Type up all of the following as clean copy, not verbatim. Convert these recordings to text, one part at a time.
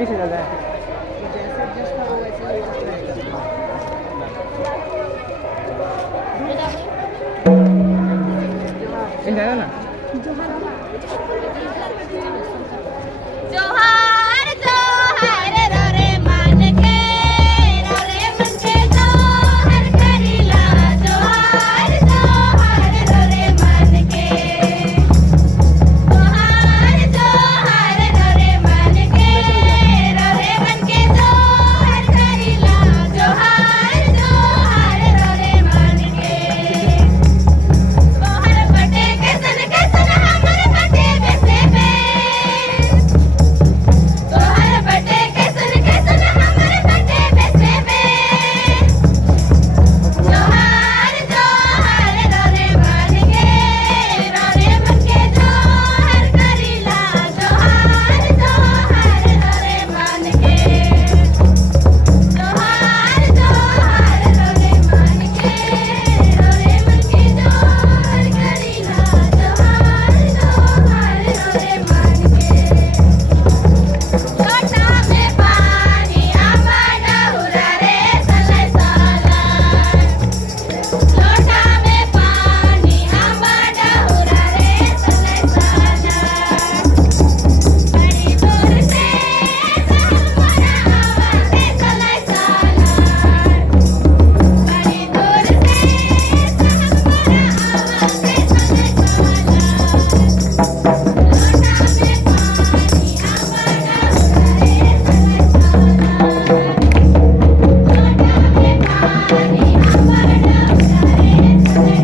20,000 है। जैसे एडजस्ट करो वैसे इन जाना ना जोहार जोहार रे मान के रे मन के जोहार करीला जोहार जोहार रे मान के जोहार जोहार रे मान के मन के जोहार करीला जोहार जोहार रे मान के जोहार बटे कैसन कैसन हमर बटे बेसे बे जोहार बटे कैसन कैसन हमर बटे बेसे बे जोहार जोहार रे मान के मन के जोहार करीला जोहार जोहार रे मान के जोहार जोहार रे मान के मन के जोहार करीला जोहार जोहार रे मान के लोटा में पानी आमा डहुरा रे सलै साला लोटा में पानी आमा डहुरा रे सलै साला बड़ी दूर से सहमरा आवा रे सलै साला बड़ी दूर से सहमरा आवा रे सलै साला लोटा में पानी आमा डहुरा रे सलै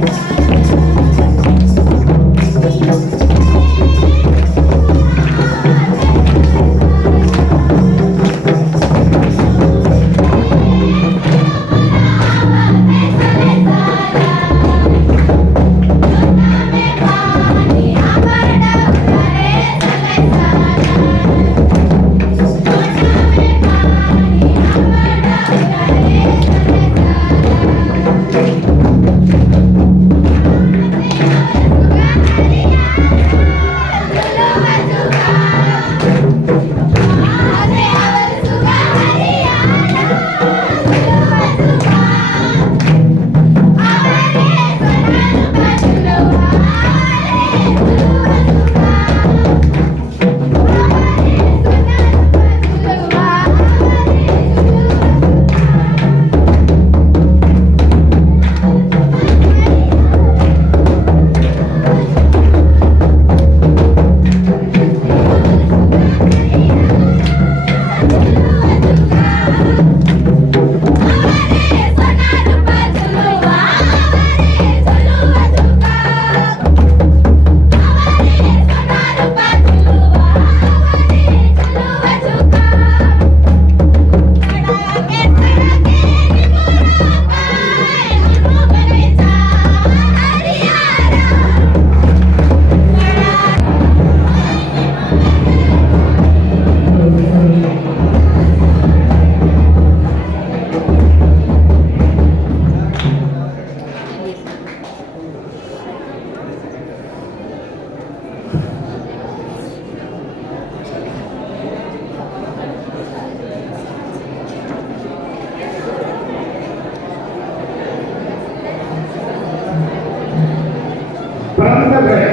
परम है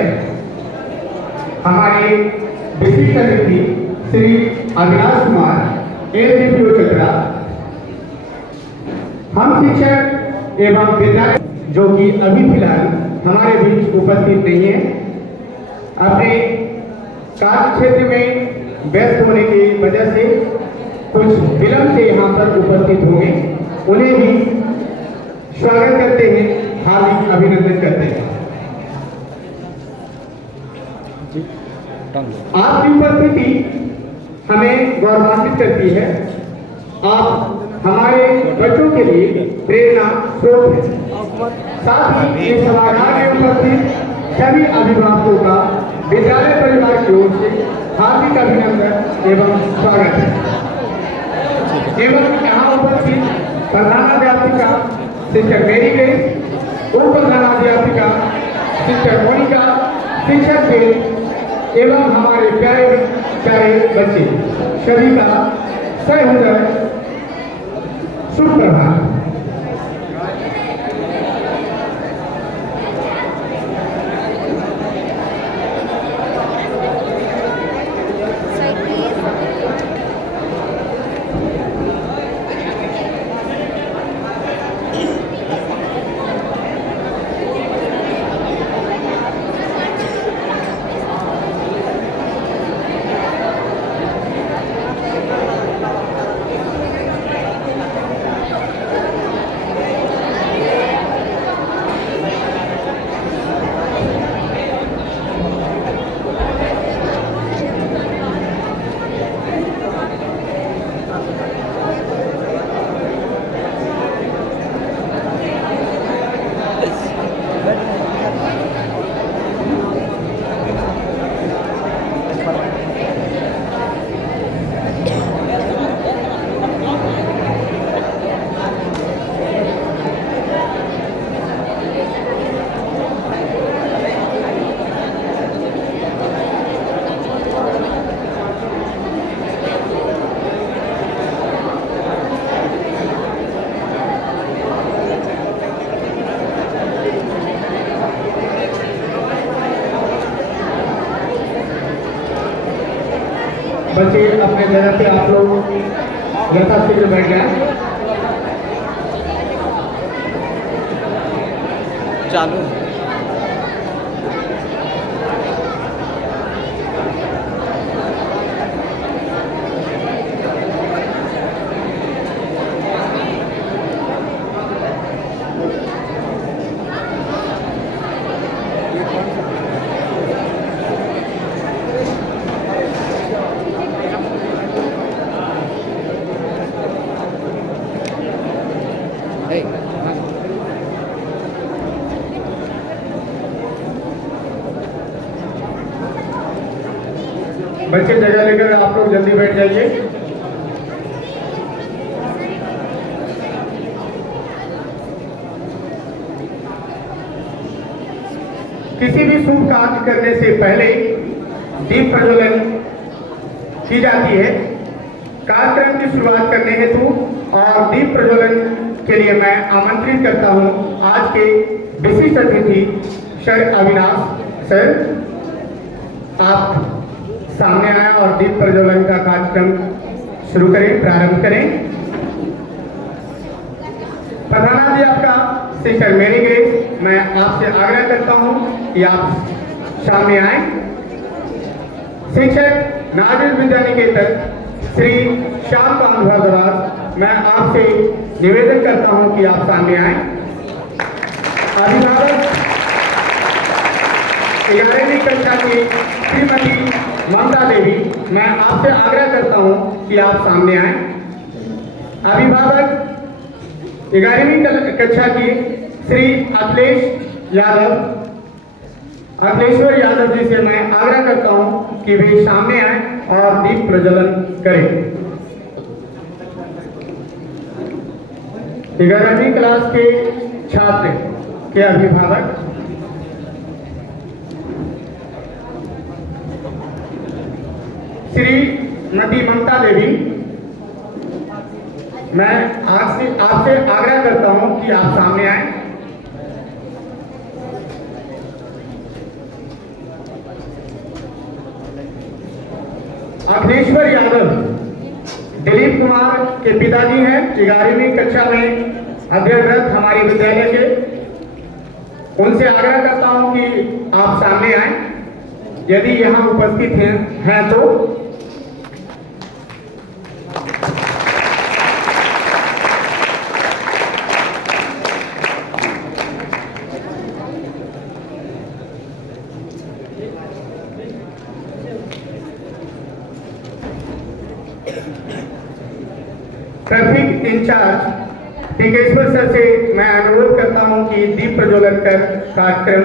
हमारे विशिष्ट अतिथि श्री अविनाश कुमार एसडीपीओ चतरा। हम शिक्षक एवं विद्यालय जो कि अभी फिलहाल हमारे बीच उपस्थित नहीं है, अपने कार्य क्षेत्र में व्यस्त होने की वजह से कुछ विलंब से यहाँ पर उपस्थित होंगे। उन्हें भी स्वागत करते हैं, हार्दिक अभिनंदन करते हैं। आपकी उपस्थिति हमें गौरवान्वित करती है। आप हमारे बच्चों के लिए प्रेरणा स्रोत हैं। साथ ही इस सभागार में उपस्थित सभी अभिभावकों का विद्यालय परिवार की ओर से हार्दिक अभिनंदन एवं स्वागत है। एवं यहाँ उपस्थित प्रधानाध्यापिका सिस्टर मेरी ग्रेस, उप प्रधानाध्यापिका सिस्टर मोनिका, शिक्षक के एवं हमारे प्यारे प्यारे बच्चे सभी का सहृदय शुभ प्रभात। बच्चे अपने जगह पे आप लोग यथाशीघ्र बैठ जाए। चालू बच्चे जगह लेकर आप लोग जल्दी बैठ जाइए। किसी भी शुभ कार्य करने से पहले दीप प्रज्वलन की जाती है। कार्यक्रम की शुरुआत करने हेतु और दीप प्रज्वलन के लिए मैं आमंत्रित करता हूं आज के विशिष्ट अतिथि सर अविनाश सर। आप सामने आए और दीप प्रज्वलन का कार्यक्रम शुरू करें, प्रारंभ करें। प्रधानाध्यापक आपका सिस्टर मेरी ग्रेस, मैं आपसे आग्रह करता हूं कि आप सामने आए। शिक्षक नागरिक विद्या निकेतन श्री श्याम कांत भारद्वाज, मैं आपसे निवेदन करता हूं कि आप सामने आए। अभिभावक 11वीं कक्षा की श्रीमती ममता देवी, मैं आपसे आग्रह करता हूं कि आप सामने आए। अभिभावक 11वीं कक्षा की श्री अखिलेश्वर यादव जी से मैं आग्रह करता हूं कि वे सामने आए और दीप प्रज्वलन करें। 11वीं क्लास के छात्र के अभिभावक श्रीमती ममता देवी, मैं आपसे आग्रह करता हूं कि आप सामने आए। अखिलेश्वर यादव दिलीप कुमार के पिताजी हैं, 11वीं कक्षा में अध्ययनरत हमारे विद्यालय के। उनसे आग्रह करता हूं कि आप सामने आए यदि यहां उपस्थित हैं तो। ट्रैफिक इंचार्ज टिकेश्वर सर से मैं अनुरोध करता हूं कि दीप प्रज्वलन कर कार्यक्रम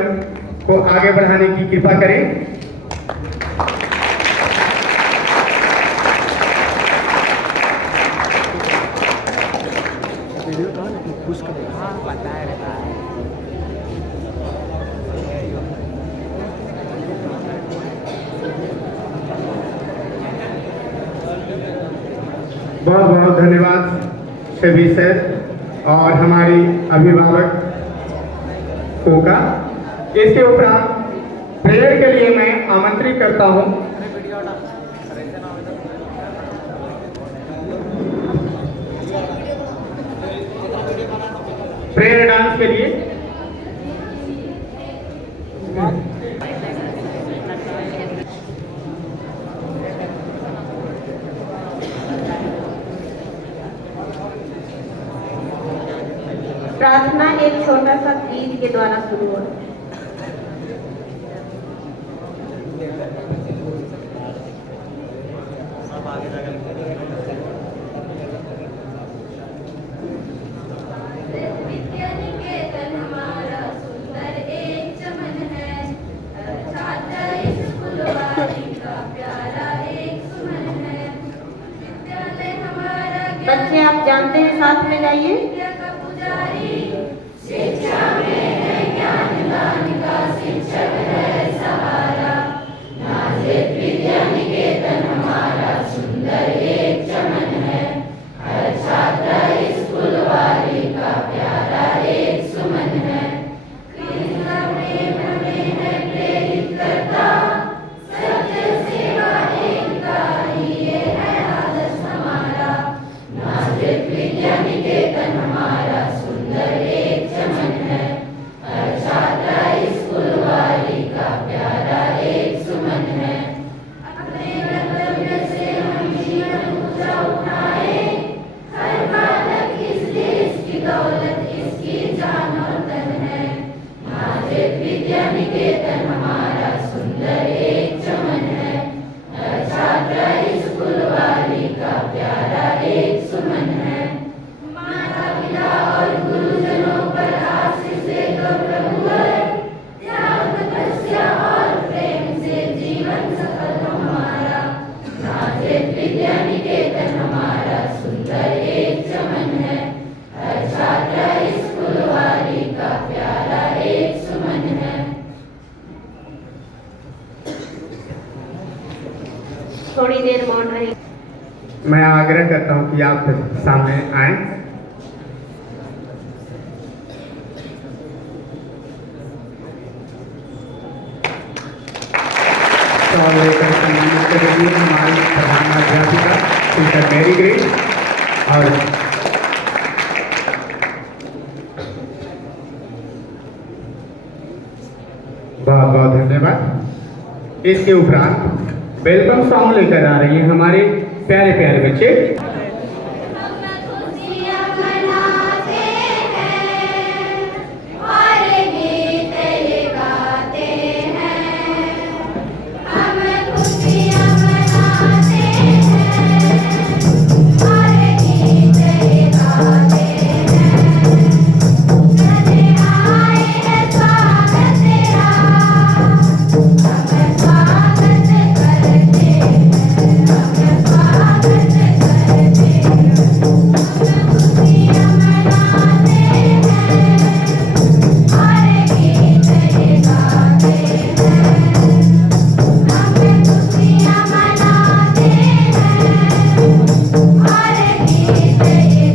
को आगे बढ़ाने की कृपा करें। बहुत बहुत धन्यवाद सभी सर और हमारी अभिभावक को का। इसके उपरांत प्रेयर के लिए मैं आमंत्रित करता हूं प्रेयर डांस के लिए प्रार्थना एक छोटा सा गीत के द्वारा शुरू हो। विद्यानिकेतन हमारा सुंदर एक चमन है, छात्र इस फुलवारी का प्यारा एक सुमन है। विद्यालय हमारा बच्चे आप जानते हैं, साथ में गाइए। विद्या का पुजारी, शिक्षा में है ज्ञान दान का शिक्षक है सहारा। नाजिक विद्यानिकेतन हमारा सुंदर एक चमन है, हर छात्र इस फुलवारी का प्यारा एक सुमन है। कृष्ण प्रेम हमें है प्रेरित करता, सत्य सेवा एकता ही ये है आदर्श हमारा। नाजिक विद्यानिकेतन हमारा सुंदर एक चमन है, हर छात्र इस फुलवारी का प्यारा एक सुमन है। अपने कर्तव्य से हम जीवन ऊंचा उठाए, हर बालक इस देश की दौलत इसकी जान और तन है। नाजिक विद्यानिकेतन हमारा सुंदर एक चमन है, हर छात्र इस फुलवारी का प्यारा एक सुमन है। माता पिता और गुरुजनों पर आशीष दे दो प्रभुवर, त्याग तपस्या और प्रेम से जीवन सफल हमारा। नाजिक विद्यानिकेतन हमारा सुंदर एक चमन है, हर छात्र इस फुलवारी का प्यारा एक सुमन है। थोड़ी देर मौन रही। मैं आग्रह करता हूं कि आप सामने आए। तो लेकर सम्मानित करेंगे हमारी प्रधान अध्यापिका सिस्टर मैरी ग्रेस और बहुत बहुत धन्यवाद। इसके उपरांत वेलकम सॉन्ग लेकर आ रही हैं हमारे प्यारे प्यारे बच्चे। हम खुशियाँ मनाते हैं और गीत ये गाते हैं। हम खुशियाँ मनाते हैं और गीत ये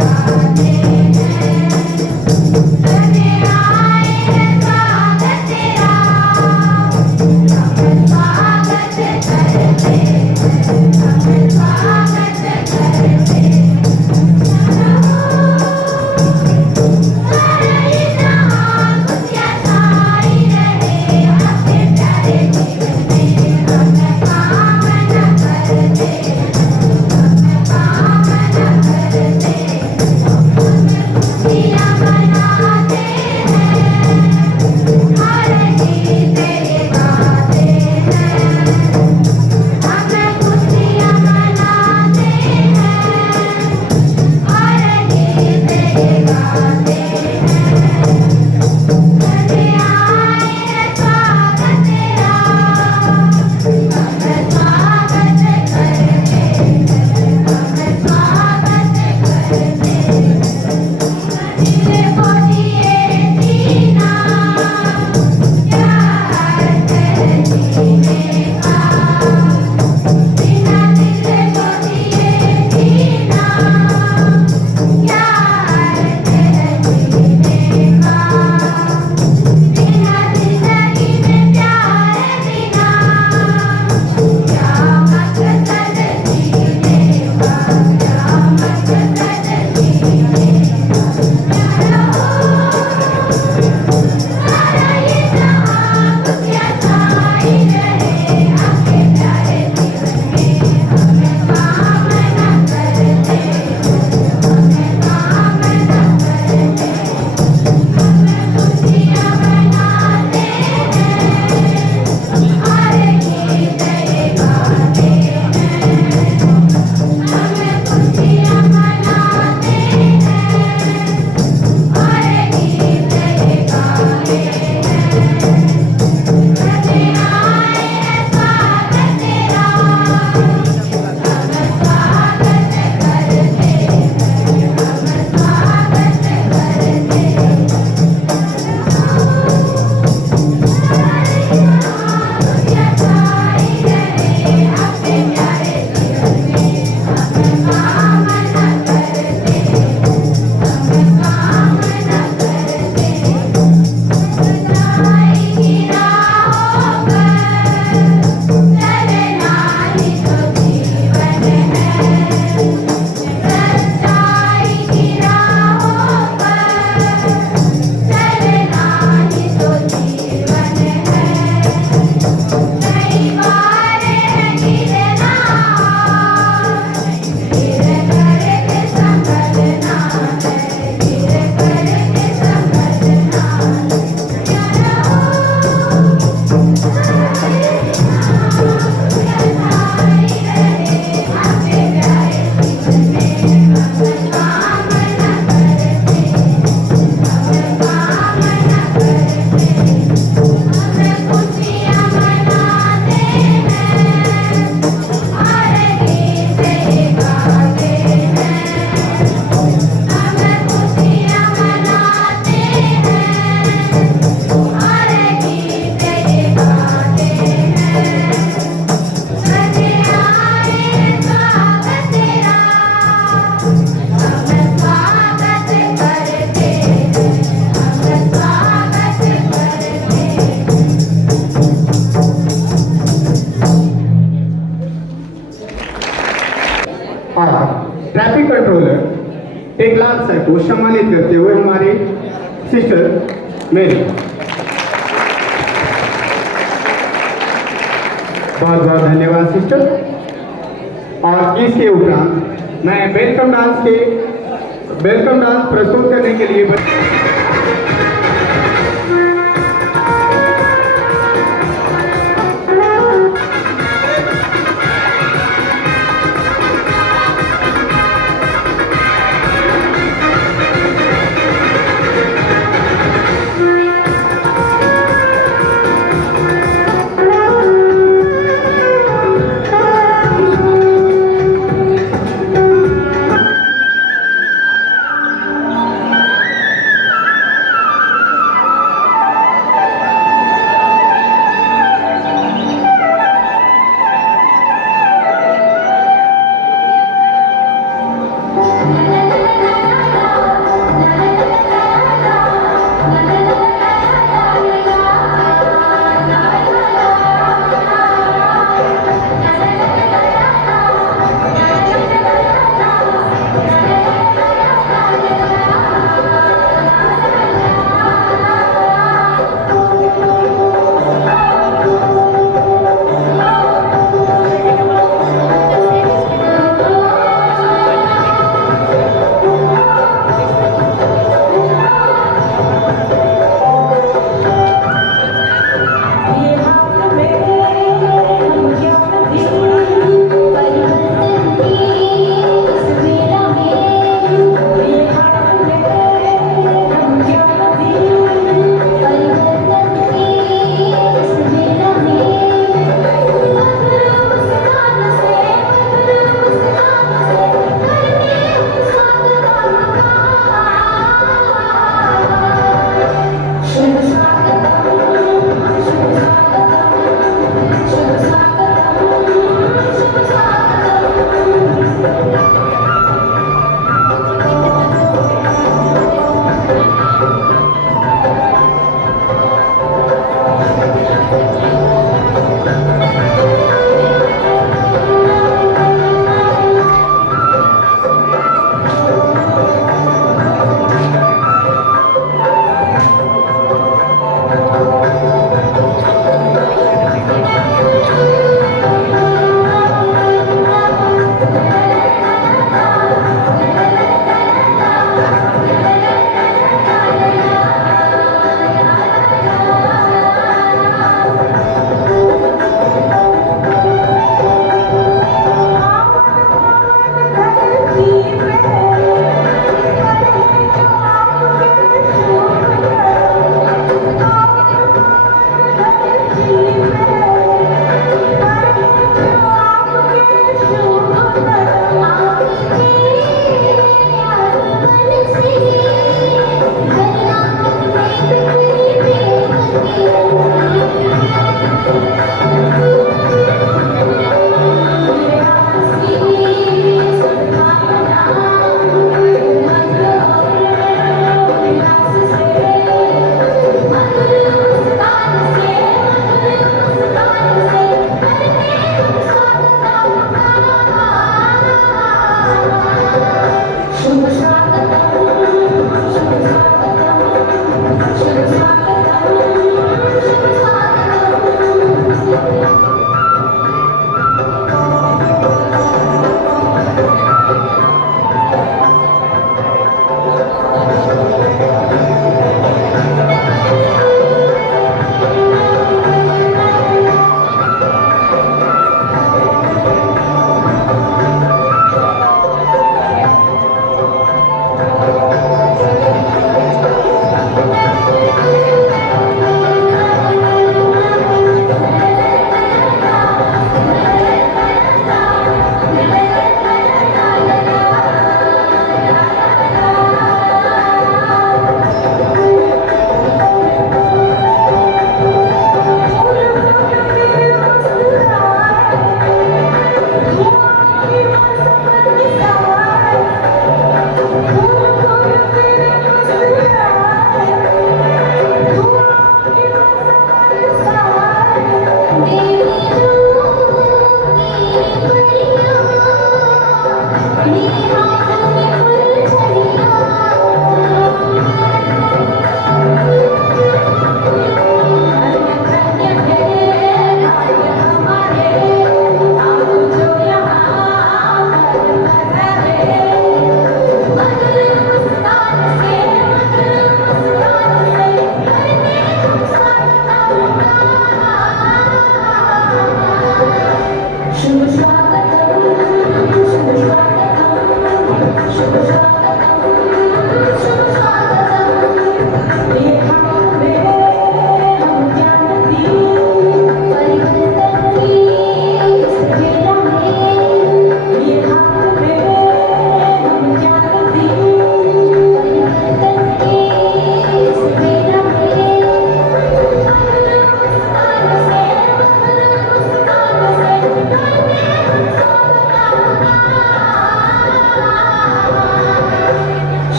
गाते हैं। चले आए हैं स्वागत तेरा, हम स्वागत करते हैं, हम स्वागत करते हैं। डांसर को सम्मानित करते हुए हमारे सिस्टर मेरी। बहुत बहुत धन्यवाद सिस्टर। और इसके उपरांत मैं वेलकम डांस प्रस्तुत करने के लिए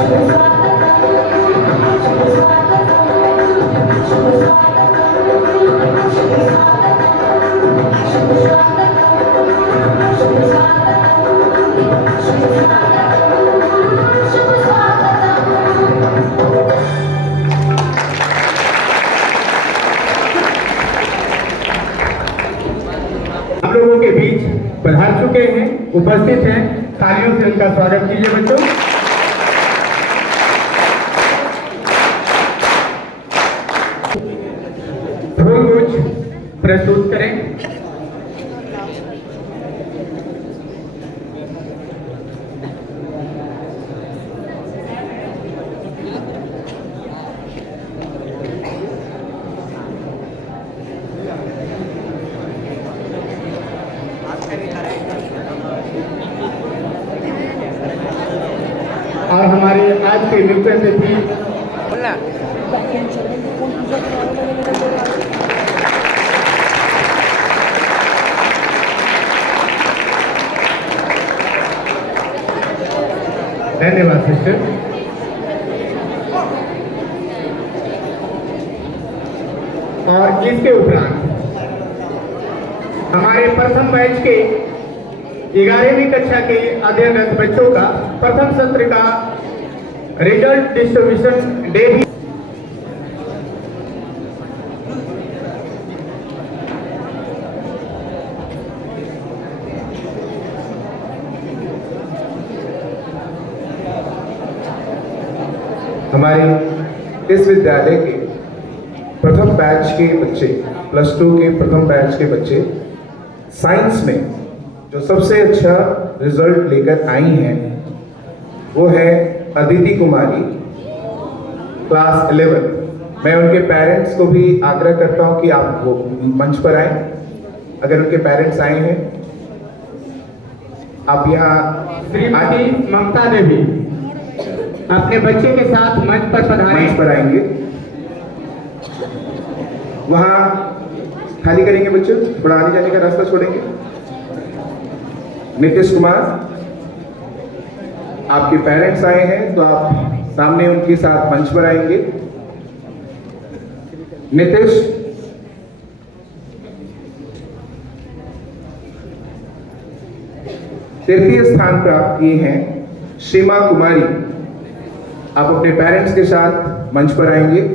हम लोगों के बीच पधार चुके हैं, उपस्थित हैं, तालियों से उनका स्वागत कीजिए बच्चों। ढोल कुछ प्रस्तुत करें। और हमारे आज के नृत्य अतिथि धन्यवाद सिस्टर। और इसके उपरांत हमारे प्रथम बैच के 11वीं कक्षा के अध्ययनरत बच्चों का प्रथम सत्र का रिजल्ट डिस्ट्रीब्यूशन डे भी हमारे इस विद्यालय के प्रथम बैच के बच्चे, प्लस 2 के प्रथम बैच के बच्चे साइंस में जो सबसे अच्छा रिजल्ट लेकर आई हैं वो है अदिति कुमारी, क्लास 11। मैं उनके पेरेंट्स को भी आग्रह करता हूं कि आप वो मंच पर आए। अगर उनके पेरेंट्स आए हैं, आप यहाँ श्रीमती ममता देवी अपने बच्चे के साथ मंच पर पधारें। मंच पर आएंगे, वहाँ खाली करेंगे बच्चे, थोड़ा आने जाने का रास्ता छोड़ेंगे। नीतीश कुमार, आपके पेरेंट्स आए हैं तो आप सामने उनके साथ मंच पर आएंगे। नीतीश, तृतीय स्थान प्राप्त किए हैं सीमा कुमारी, आप अपने पेरेंट्स के साथ मंच पर आएंगे।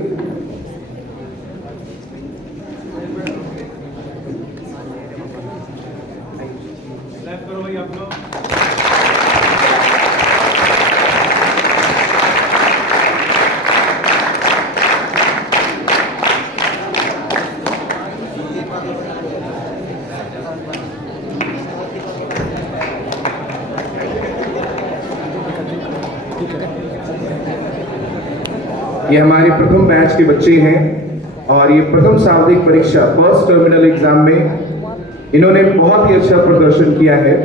ये हमारे प्रथम बैच के बच्चे हैं और ये प्रथम शाब्दिक परीक्षा फर्स्ट टर्मिनल एग्जाम में इन्होंने बहुत ही अच्छा प्रदर्शन किया है।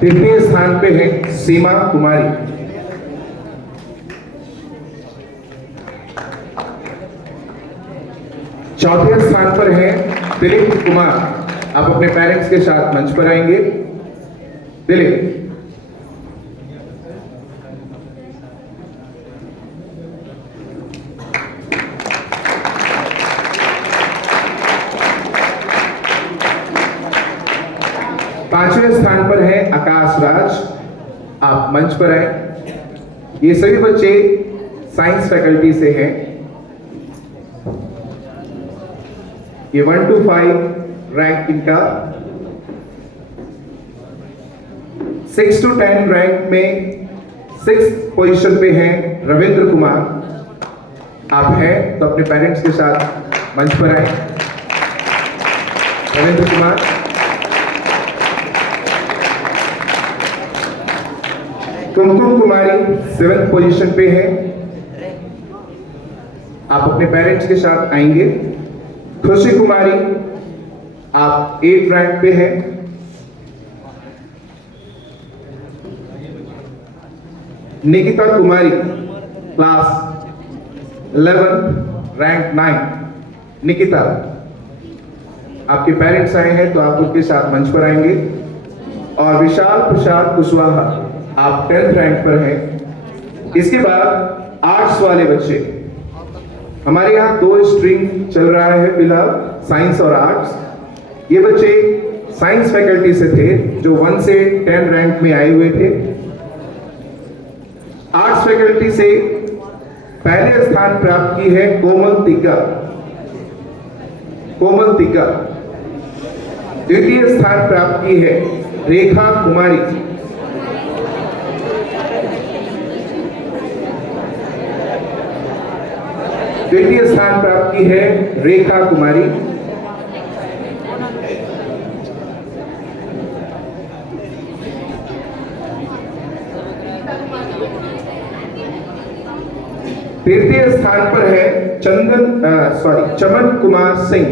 तृतीय स्थान पे है सीमा कुमारी। चौथे स्थान पर है दिलीप कुमार, आप अपने पेरेंट्स के साथ मंच पर आएंगे। दिलीप, पांचवें स्थान पर है आकाश राज, आप मंच पर आए। ये सभी बच्चे साइंस फैकल्टी से हैं। ये 1 to 5 रैंक इनका, 6 to 10 रैंक में 6th पोजीशन पे हैं रविंद्र कुमार, आप हैं तो अपने पेरेंट्स के साथ मंच पर आए। रविंद्र कुमार, कुमकुम कुमारी 7th पोजीशन पे है, आप अपने पेरेंट्स के साथ आएंगे। खुशी कुमारी, आप 8th रैंक पे हैं। निकिता कुमारी, क्लास 11 रैंक 9। निकिता, आपके पेरेंट्स आए हैं तो आप उनके साथ मंच पर आएंगे। और विशाल प्रसाद कुशवाहा, आप 10th रैंक पर हैं। इसके बाद आर्ट्स वाले बच्चे, हमारे यहाँ 2 स्ट्रीम चल रहा है फिलहाल, साइंस और आर्ट्स। ये बच्चे साइंस फैकल्टी से थे जो 1 से 10 रैंक में आए हुए थे। आर्ट्स फैकल्टी से पहले स्थान प्राप्त की है कोमल तिग्गा। द्वितीय स्थान प्राप्त की है रेखा कुमारी। तृतीय स्थान प्राप्त की है रेखा कुमारी। तृतीय स्थान पर है चमन कुमार सिंह।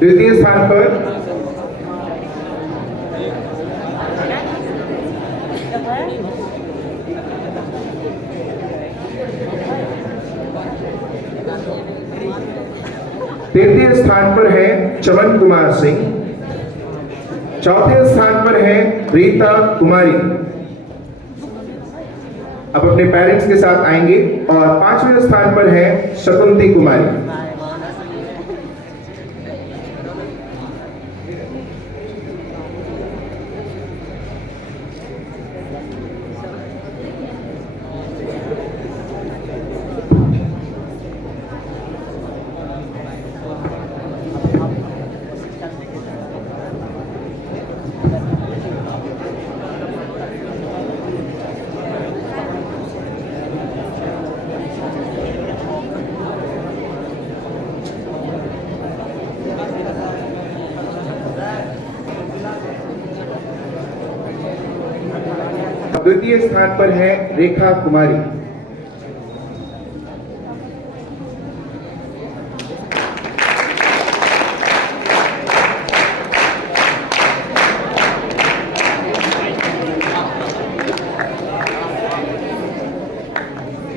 द्वितीय स्थान पर तृतीय स्थान पर है चमन कुमार सिंह। चौथे स्थान पर है रीता कुमारी। अब अपने पेरेंट्स के साथ आएंगे। और 5वें स्थान पर है शकुंती कुमारी। द्वितीय स्थान पर है रेखा कुमारी।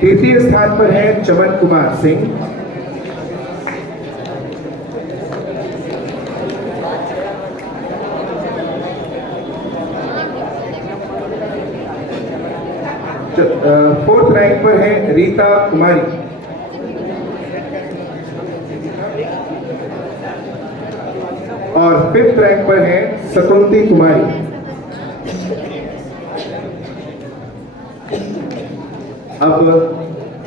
तृतीय स्थान पर है चमन कुमार सिंह। फोर्थ रैंक पर है रीता कुमारी। और 5th रैंक पर है शकुंती कुमारी। अब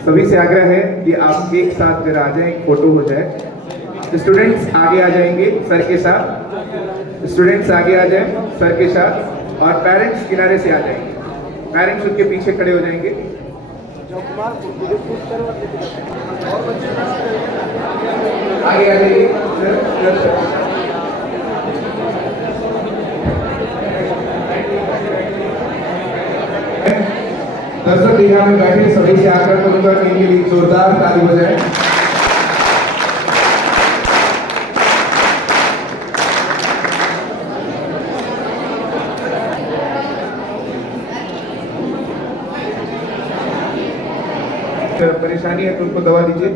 सभी से आग्रह है कि आप एक साथ अगर आ जाएं, फोटो हो जाए। स्टूडेंट्स आगे आ जाएंगे सर के साथ। स्टूडेंट्स आगे आ जाएं सर के साथ। और पेरेंट्स किनारे से आ जाएंगे। पेरेंट्स उनके पीछे खड़े हो जाएंगे। आगे आ जाइए। दर्शक दीघा में बैठे सभी से आकर करूंगा कि इनके लिए जोरदार ताली बजाएं। परेशानी है तो उनको दवा दीजिए।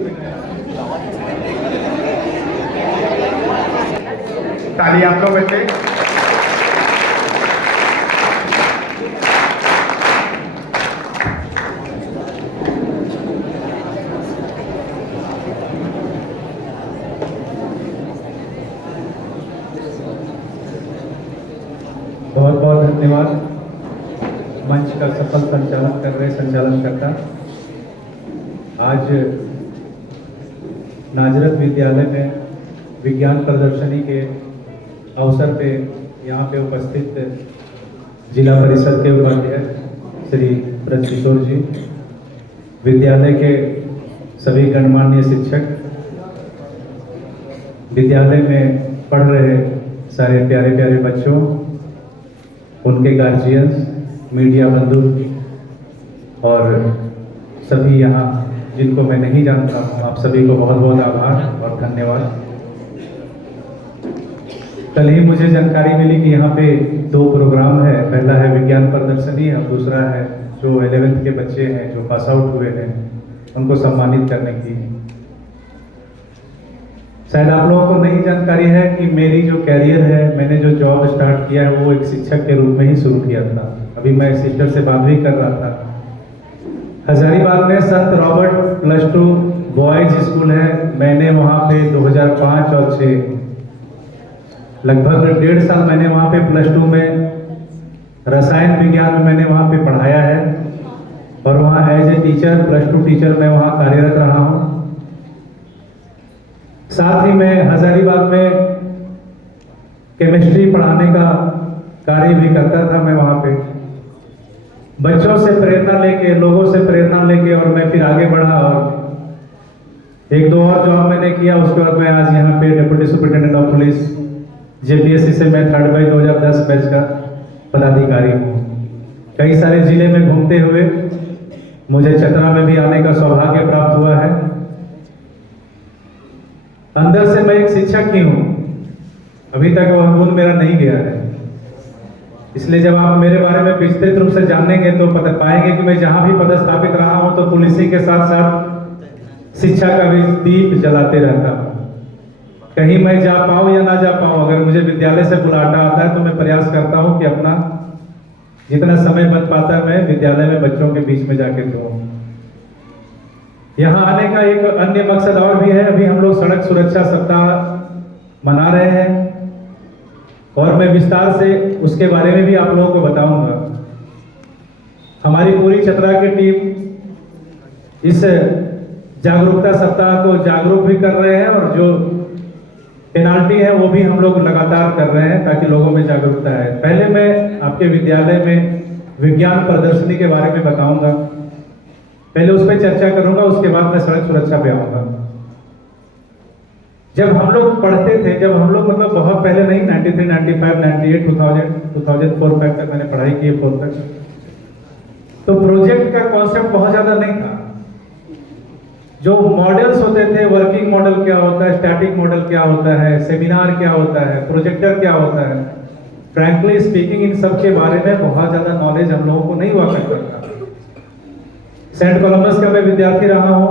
ताली आप लोग बच्चे। बहुत बहुत धन्यवाद मंच का सफल संचालन कर रहे संचालनकर्ता। आज नाजरत विद्यालय में विज्ञान प्रदर्शनी के अवसर पे यहाँ पे उपस्थित जिला परिषद के उपाध्यक्ष श्री ब्रजकिशोर जी, विद्यालय के सभी गणमान्य शिक्षक, विद्यालय में पढ़ रहे सारे प्यारे प्यारे बच्चों, उनके गार्जियंस, मीडिया बंधु और सभी यहाँ जिनको मैं नहीं जानता हूँ, आप सभी को बहुत बहुत आभार और धन्यवाद। कल ही मुझे जानकारी मिली कि यहाँ पे दो प्रोग्राम है, पहला है विज्ञान प्रदर्शनी और दूसरा है जो 11th के बच्चे हैं जो पास आउट हुए हैं उनको सम्मानित करने की। शायद आप लोगों को नहीं जानकारी है कि मेरी जो कैरियर है, मैंने जो जॉब स्टार्ट किया है वो एक शिक्षक के रूप में ही शुरू किया था। अभी मैं सिस्टर से बात भी कर रहा था। हजारीबाग में संत रॉबर्ट +2 बॉयज स्कूल है, मैंने वहाँ पे 2005 और 6 लगभग 1.5 साल मैंने वहाँ पे +2 में रसायन विज्ञान में मैंने वहाँ पे पढ़ाया है और वहाँ एज ए टीचर +2 टीचर मैं वहाँ कार्यरत रहा हूँ। साथ ही मैं हजारीबाग में केमिस्ट्री पढ़ाने का कार्य भी करता था। मैं वहाँ पे बच्चों से प्रेरणा लेके, लोगों से प्रेरणा लेके और मैं फिर आगे बढ़ा और 1-2 और जॉब मैंने किया। उसके बाद मैं आज यहाँ पे deputy superintendent of police JPSC से मैं 3rd बाई 2010 बैच का पदाधिकारी हूँ। कई सारे जिले में घूमते हुए मुझे चतरा में भी आने का सौभाग्य प्राप्त हुआ है। अंदर से मैं एक शिक्षक ही हूँ, अभी तक वह गुण मेरा नहीं गया है। इसलिए जब आप मेरे बारे में विस्तृत रूप से जानेंगे तो पता पाएंगे कि मैं जहाँ भी पदस्थापित रहा हूँ तो पुलिसिंग के साथ साथ शिक्षा का भी दीप जलाते रहता हूँ। कहीं मैं जा पाऊँ या ना जा पाऊँ, अगर मुझे विद्यालय से बुलावा आता है तो मैं प्रयास करता हूँ कि अपना जितना समय बन पाता है मैं विद्यालय में बच्चों के बीच में जाके दूँ। यहाँ आने का एक अन्य मकसद और भी है। अभी हम लोग सड़क सुरक्षा सप्ताह मना रहे हैं और मैं विस्तार से उसके बारे में भी आप लोगों को बताऊंगा। हमारी पूरी चतरा की टीम इस जागरूकता सप्ताह को जागरूक भी कर रहे हैं और जो पेनाल्टी है वो भी हम लोग लगातार कर रहे हैं ताकि लोगों में जागरूकता है। पहले मैं आपके विद्यालय में विज्ञान प्रदर्शनी के बारे में बताऊंगा, पहले उस पर चर्चा करूंगा, उसके बाद मैं सड़क सुरक्षा पे आऊंगा। जब हम लोग पढ़ते थे, जब हम लोग मतलब बहुत पहले नहीं, 93, 95, 98, 2000, 2004 तक मैंने पढ़ाई की है 4 तक, तो प्रोजेक्ट का कॉन्सेप्ट बहुत ज्यादा नहीं था। जो मॉडल्स होते थे, वर्किंग मॉडल क्या होता है, स्टैटिक मॉडल क्या होता है, सेमिनार क्या होता है, प्रोजेक्टर क्या होता है, फ्रैंकली स्पीकिंग इन सब के बारे में बहुत ज्यादा नॉलेज हम लोगों को नहीं हुआ करता था। सेंट कोलंबस का मैं विद्यार्थी रहा हूँ,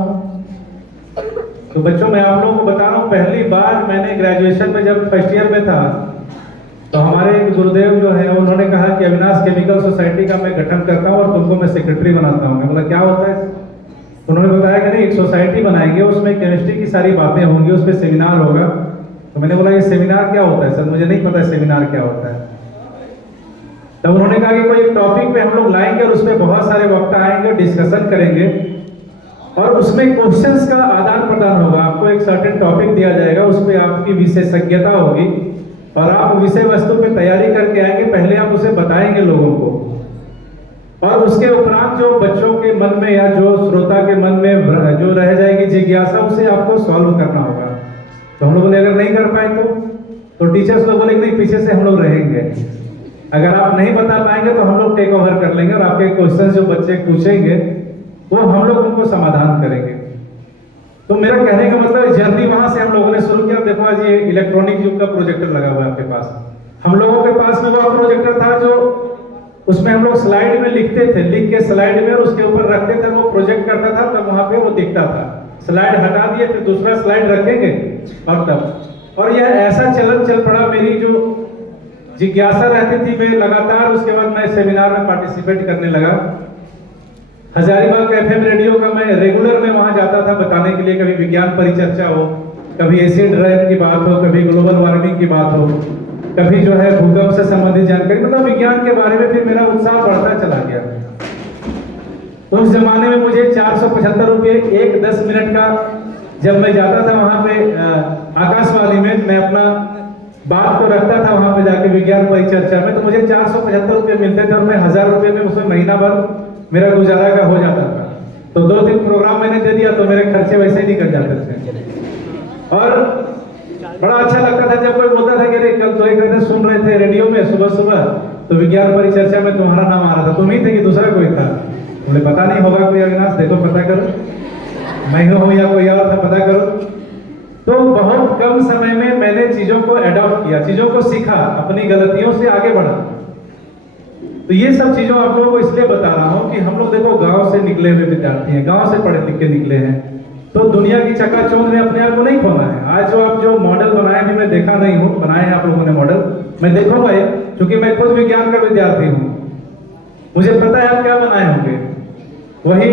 तो बच्चों मैं आप लोगों को बता रहा हूँ, पहली बार मैंने ग्रेजुएशन में जब फर्स्ट ईयर में था तो हमारे एक गुरुदेव जो है उन्होंने कहा कि अविनाश केमिकल सोसाइटी का मैं गठन करता हूँ और तुमको मैं सेक्रेटरी बनाता हूँ। मैं बोला क्या होता है? उन्होंने बताया कि नहीं, एक सोसाइटी बनाएंगे, उसमें केमिस्ट्री की सारी बातें होंगी, उस पर सेमिनार होगा। तो मैंने बोला ये सेमिनार क्या होता है सर? मुझे नहीं पता सेमिनार क्या होता है। तब उन्होंने कहा कि कोई एक टॉपिक पे हम लोग लाएंगे और उसमें बहुत सारे वक्ता आएंगे, डिस्कशन करेंगे और उसमें क्वेश्चंस का आदान प्रदान होगा। आपको एक सर्टेन टॉपिक दिया जाएगा, उस पर आपकी विशेषज्ञता होगी और आप विषय वस्तु पे तैयारी करके आएंगे। पहले आप उसे बताएंगे लोगों को और उसके उपरांत जो बच्चों के मन में या जो श्रोता के मन में जो रह जाएगी जिज्ञासा, उसे आपको सॉल्व करना होगा। तो हम लोग बोले अगर नहीं कर पाए तो टीचर्स लोग बोले नहीं, पीछे से हम लोग रहेंगे। अगर आप नहीं बता पाएंगे तो हम लोग टेक ओवर कर लेंगे और आपके क्वेश्चन जो बच्चे पूछेंगे वो हम लोग उनको समाधान करेंगे। तो मेरा कहने का मतलब जर्नी वहां से हम लोगों ने शुरू किया। देखो आज ये इलेक्ट्रॉनिक युग का प्रोजेक्टर लगा हुआ है आपके पास। हम लोगों के पास में वो प्रोजेक्टर था जो उसमें हम लोग स्लाइड में लिखते थे, लिख के स्लाइड में और उसके ऊपर रखते थे, वो प्रोजेक्ट करता था, तब वहां पे वो दिखता था। स्लाइड हटा दिए फिर दूसरा स्लाइड रखेंगे और तब, और यह ऐसा चलन चल पड़ा। मेरी जो जिज्ञासा रहती थी मैं लगातार, उसके बाद मैं सेमिनार में पार्टिसिपेट करने लगा। हजारीबाग FM रेडियो का मैं रेगुलर में वहां जाता था बताने के लिए, कभी विज्ञान परिचर्चा हो, कभी एसिड रेन की बात हो, कभी ग्लोबल वार्मिंग की बात हो, कभी जो है भूकंप से संबंधित जानकारी, मतलब विज्ञान के बारे में फिर मेरा उत्साह बढ़ता चला गया। तो उस जमाने में मुझे 475 रुपये एक 10 मिनट का, जब मैं जाता था वहां पे आकाशवाणी में, मैं अपना बात को रखता था वहां पे जाके विज्ञान परिचर्चा में, तो मुझे 475 रुपये मिलते थे और मैं 1000 रुपये में उसमें महीना भर मेरा गुजारा का हो जाता था। तो 2-3 प्रोग्राम मैंने दे दिया तो मेरे खर्चे वैसे ही निकल जाते थे। और बड़ा अच्छा लगता था जब कोई बोलता था कि अरे कल तो एक रहते सुन रहे थे रेडियो में सुबह सुबह, तो विज्ञान परिचर्चा में तुम्हारा नाम आ रहा था। तुम ही थे कि दूसरा कोई था? मुझे पता नहीं होगा कोई, अविनाश देखो पता करो, मैं हूँ या कोई और था, पता करो। तो बहुत कम समय में मैंने चीजों को एडॉप्ट किया, चीजों को सीखा, अपनी गलतियों से आगे बढ़ा। तो ये सब चीजों आप लोगों को इसलिए बता रहा हूँ कि हम लोग देखो गांव से निकले हुए विद्यार्थी हैं, गांव से पढ़े लिख के निकले हैं, तो दुनिया की चकाचौंध में अपने आप को नहीं खोना है। आज जो आप जो मॉडल बनाए भी मैं देखा नहीं हूँ, बनाए हैं आप लोगों ने मॉडल, मैं देखूंगा ये, क्योंकि मैं खुद विज्ञान का विद्यार्थी हूँ, मुझे पता है आप क्या बनाए होंगे। वही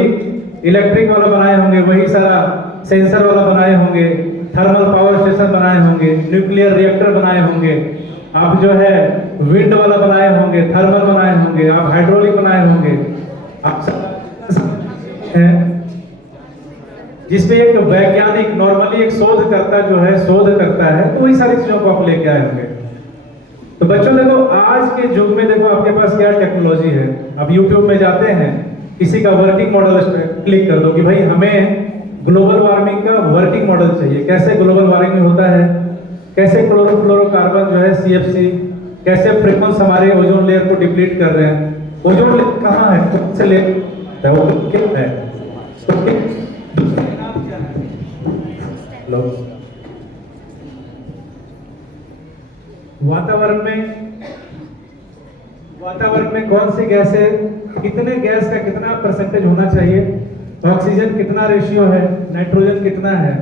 इलेक्ट्रिक वाला बनाए होंगे, वही सारा सेंसर वाला बनाए होंगे, थर्मल पावर स्टेशन बनाए होंगे, न्यूक्लियर रिएक्टर बनाए होंगे, आप जो है विंड वाला बनाए होंगे, थर्मल बनाए होंगे, आप हाइड्रोलिक बनाए होंगे, आप जिसपे एक वैज्ञानिक नॉर्मली एक शोधकर्ता जो है शोध करता है, तो वही सारी चीजों को आप लेके आए होंगे। तो बच्चों देखो आज के युग में देखो आपके पास क्या टेक्नोलॉजी है। अब यूट्यूब में जाते हैं, किसी का वर्किंग मॉडल क्लिक कर दो कि भाई हमें ग्लोबल वार्मिंग का वर्किंग मॉडल चाहिए, कैसे ग्लोबल वार्मिंग होता है, कैसे क्लोरोफ्लोरोकार्बन जो है CFC, कैसे फ्रिक्वेंस हमारे ओजोन लेयर को डिप्लीट कर रहे हैं। ओजोन लेयर कहाँ है, कौन से लेयर है, वो क्या है, वातावरण में कौन सी गैस है, कितने गैस का कितना परसेंटेज होना चाहिए, ऑक्सीजन कितना रेशियो है, नाइट्रोजन कितना है,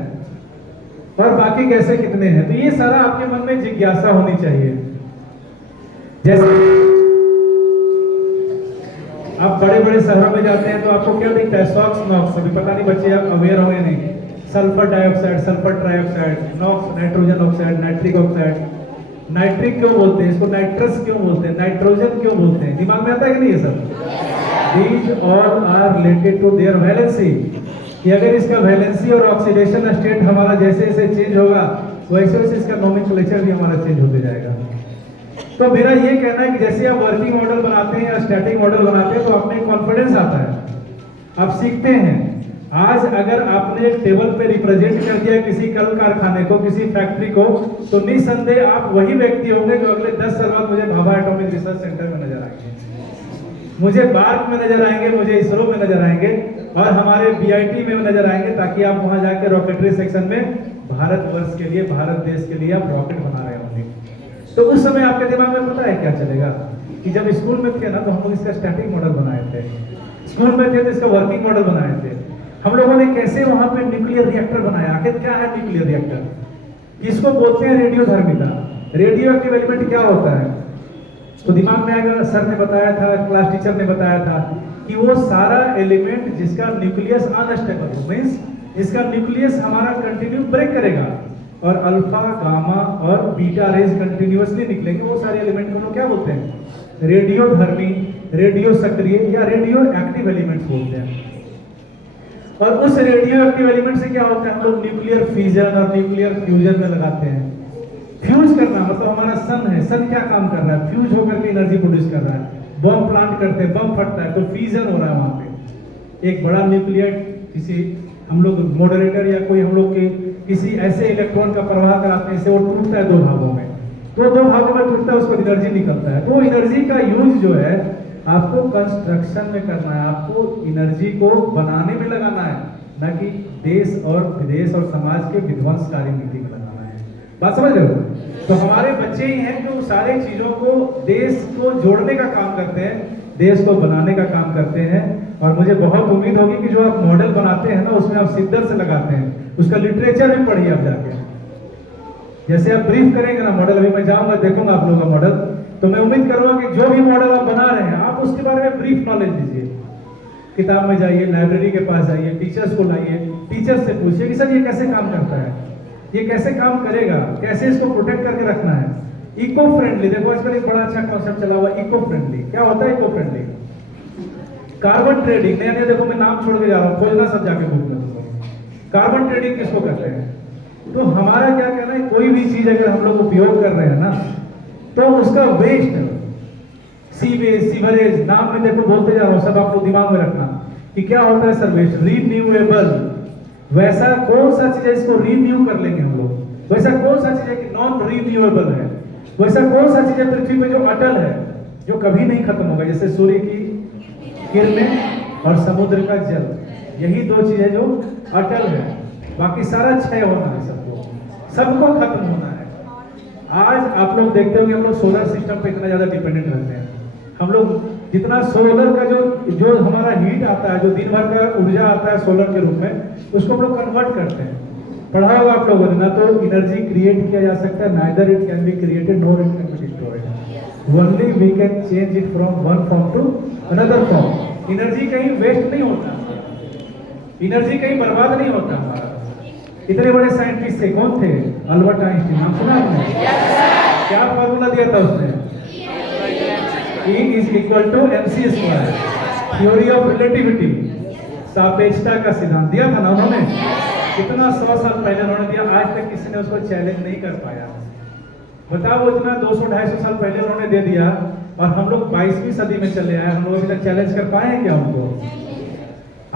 और बाकी गैसें कितने हैं। तो ये सारा आपके मन में जिज्ञासा होनी चाहिए। जैसे आप बड़े बड़े शहरों में जाते हैं तो आपको क्या दिखता है, सॉक्स नॉक्स, अभी पता नहीं बच्चे आप अवेयर होंगे नहीं, sulphur dioxide, sulphur trioxide, NOx nitrogen oxide, nitric oxide, nitric क्यों बोलते हैं इसको, नाइट्रस क्यों बोलते हैं, नाइट्रोजन क्यों बोलते हैं, दिमाग में आता है कि नहीं ये सब। These all are related to their valency, कि अगर इसका वैलेंसी और ऑक्सीडेशन स्टेट हमारा जैसे जैसे चेंज होगा वैसे वैसे इसका नोमेनक्लेचर भी हमारा चेंज होते जाएगा। तो मेरा ये कहना है कि जैसे आप वर्किंग मॉडल बनाते हैं या स्टैटिक मॉडल बनाते हैं तो आप में कॉन्फिडेंस आता है, आप सीखते हैं। आज अगर आपने टेबल पे रिप्रेजेंट कर दिया किसी कल कारखाने को, किसी फैक्ट्री को, तो निस्संदेह आप वही व्यक्ति होंगे जो अगले 10 साल बाद मुझे भाभा एटॉमिक रिसर्च सेंटर में नजर आएंगे, मुझे बार्क में नजर आएंगे, मुझे इसरो में नजर आएंगे, और हमारे BIT में नजर आएंगे, ताकि आप वहां जाके रॉकेटरी सेक्शन में भारतवर्ष के लिए, भारत देश के लिए आप रॉकेट बना रहे होंगे। तो उस समय आपके दिमाग में पता है क्या चलेगा कि जब स्कूल में थे ना तो हम लोग इसका स्टैटिक मॉडल बनाए थे, स्कूल में थे तो इसका वर्किंग मॉडल बनाए थे, हम लोगों ने कैसे वहां पे न्यूक्लियर रिएक्टर बनाया। आखिर क्या है न्यूक्लियर रिएक्टर, किसको बोलते हैं, रेडियोधर्मिता। रेडियो एक्टिव एलिमेंट क्या होता है, तो दिमाग में आएगा, सर ने बताया था, क्लास टीचर ने बताया था कि वो सारा एलिमेंट जिसका न्यूक्लियस अनस्टेबल हो, मींस जिसका न्यूक्लियस हमारा कंटिन्यू ब्रेक करेगा और अल्फा, गामा और बीटा रेज कंटिन्यूअसली निकलेंगे, वो सारे एलिमेंट को क्या बोलते हैं, रेडियोधर्मी, रेडियो सक्रिय या रेडियो एक्टिव एलिमेंट्स बोलते हैं। और उस रेडियो एक्टिव एलिमेंट से क्या होता है, हम लोग न्यूक्लियर फिजन और न्यूक्लियर फ्यूजन में लगाते हैं। फ्यूज करना मतलब हमारा सन है, सन क्या काम कर रहा है, फ्यूज होकर के एनर्जी प्रोड्यूस कर रहा है। बम प्लांट करते हैं, बम फटता है तो फ्यूजन हो रहा है वहां पे, एक बड़ा न्यूक्लियर किसी हम लोग मॉडरेटर या कोई हम लोग के किसी ऐसे इलेक्ट्रॉन का प्रवाह कराते हैं, इससे वो टूटता है 2 भागों में, तो 2 भागों में टूटता है, उसको एनर्जी निकलता है। तो एनर्जी का यूज जो है आपको कंस्ट्रक्शन में करना है, आपको एनर्जी को बनाने में लगाना है, ना कि देश और विदेश और समाज के विध्वंसकारी नीति में लगाना है। बात समझ रहे हो। तो हमारे बच्चे ही हैं जो सारे चीजों को, देश को जोड़ने का काम करते हैं, देश को बनाने का काम करते हैं। और मुझे बहुत उम्मीद होगी कि जो आप मॉडल बनाते हैं ना उसमें आप शिद्दत से लगाते हैं, उसका लिटरेचर भी पढ़िए आप जाके। जैसे आप ब्रीफ करेंगे ना मॉडल, अभी मैं जाऊंगा देखूंगा आप लोगों का मॉडल, तो मैं उम्मीद करूंगा कि जो भी मॉडल आप बना रहे हैं आप उसके बारे में ब्रीफ नॉलेज दीजिए। किताब में जाइए, लाइब्रेरी के पास जाइए, टीचर्स को लाइए, टीचर्स से पूछिए कि सर ये कैसे काम करता है, ये कैसे काम करेगा, कैसे इसको प्रोटेक्ट करके रखना है। इको फ्रेंडली, देखो आजकल एक बड़ा अच्छा कॉन्सेप्ट चला हुआ इको फ्रेंडली। क्या होता है इको फ्रेंडली? कार्बन ट्रेडिंग, नया नया, देखो मैं नाम छोड़ के जा रहा हूँ, खोजना सब जाके बुक में। कार्बन ट्रेडिंग किसको कहते हैं? तो हमारा क्या कहना है, कोई भी चीज अगर हम लोग उपयोग कर रहे हैं ना तो उसका वेस्ट, सीवेज, सीवरेज, नाम में देखो बोलते जा रहा हूँ, सब आपको दिमाग में रखना कि क्या होता है सर वेस्ट, रीन्यूएबल। वैसा कौन सा चीज है इसको रीन्यू कर लेंगे हम लोग, वैसा कौन सा चीज है कि नॉन रीन्यूएबल है, वैसा कौन सा चीज है पृथ्वी पे जो अटल है, जो कभी नहीं खत्म होगा, जैसे सूर्य की किरणें और समुद्र का जल, यही 2 चीजें जो अटल है, बाकी सारा क्षय होना है, सबको खत्म होना है। आज आप लोग देखते होंगे हम लोग सोलर सिस्टम पे इतना ज्यादा डिपेंडेंट रहते हैं, हम लोग जितना सोलर का जो हमारा हीट आता है, जो दिन भर का ऊर्जा आता है सोलर के रूप में, उसको हम लोग कन्वर्ट करते हैं। पढ़ा होगा आप लोगों ने ना, तो एनर्जी क्रिएट किया जा सकता है, neither it can be created nor it can be destroyed, only we can change it from one form to another form. Energy कहीं वेस्ट नहीं होता, एनर्जी कहीं बर्बाद नहीं होता हमारा। इतने बड़े साइंटिस्ट थे, कौन थे? अल्बर्ट आइंस्टीन, नाम सुना आपने? क्या फॉर्मूला दिया था उसने? E is equal to mc square, theory of relativity, सापेक्षता का सिद्धांत दिया था ना उन्होंने। कितना 100 साल पहले उन्होंने दिया, आज तक किसी ने उसको चैलेंज नहीं कर पाया। बताओ, वो इतना 200-250 साल पहले उन्होंने दे दिया और हम लोग 22वीं सदी में चले आए, हम लोग अभी तक चैलेंज कर पाए हैं क्या उनको?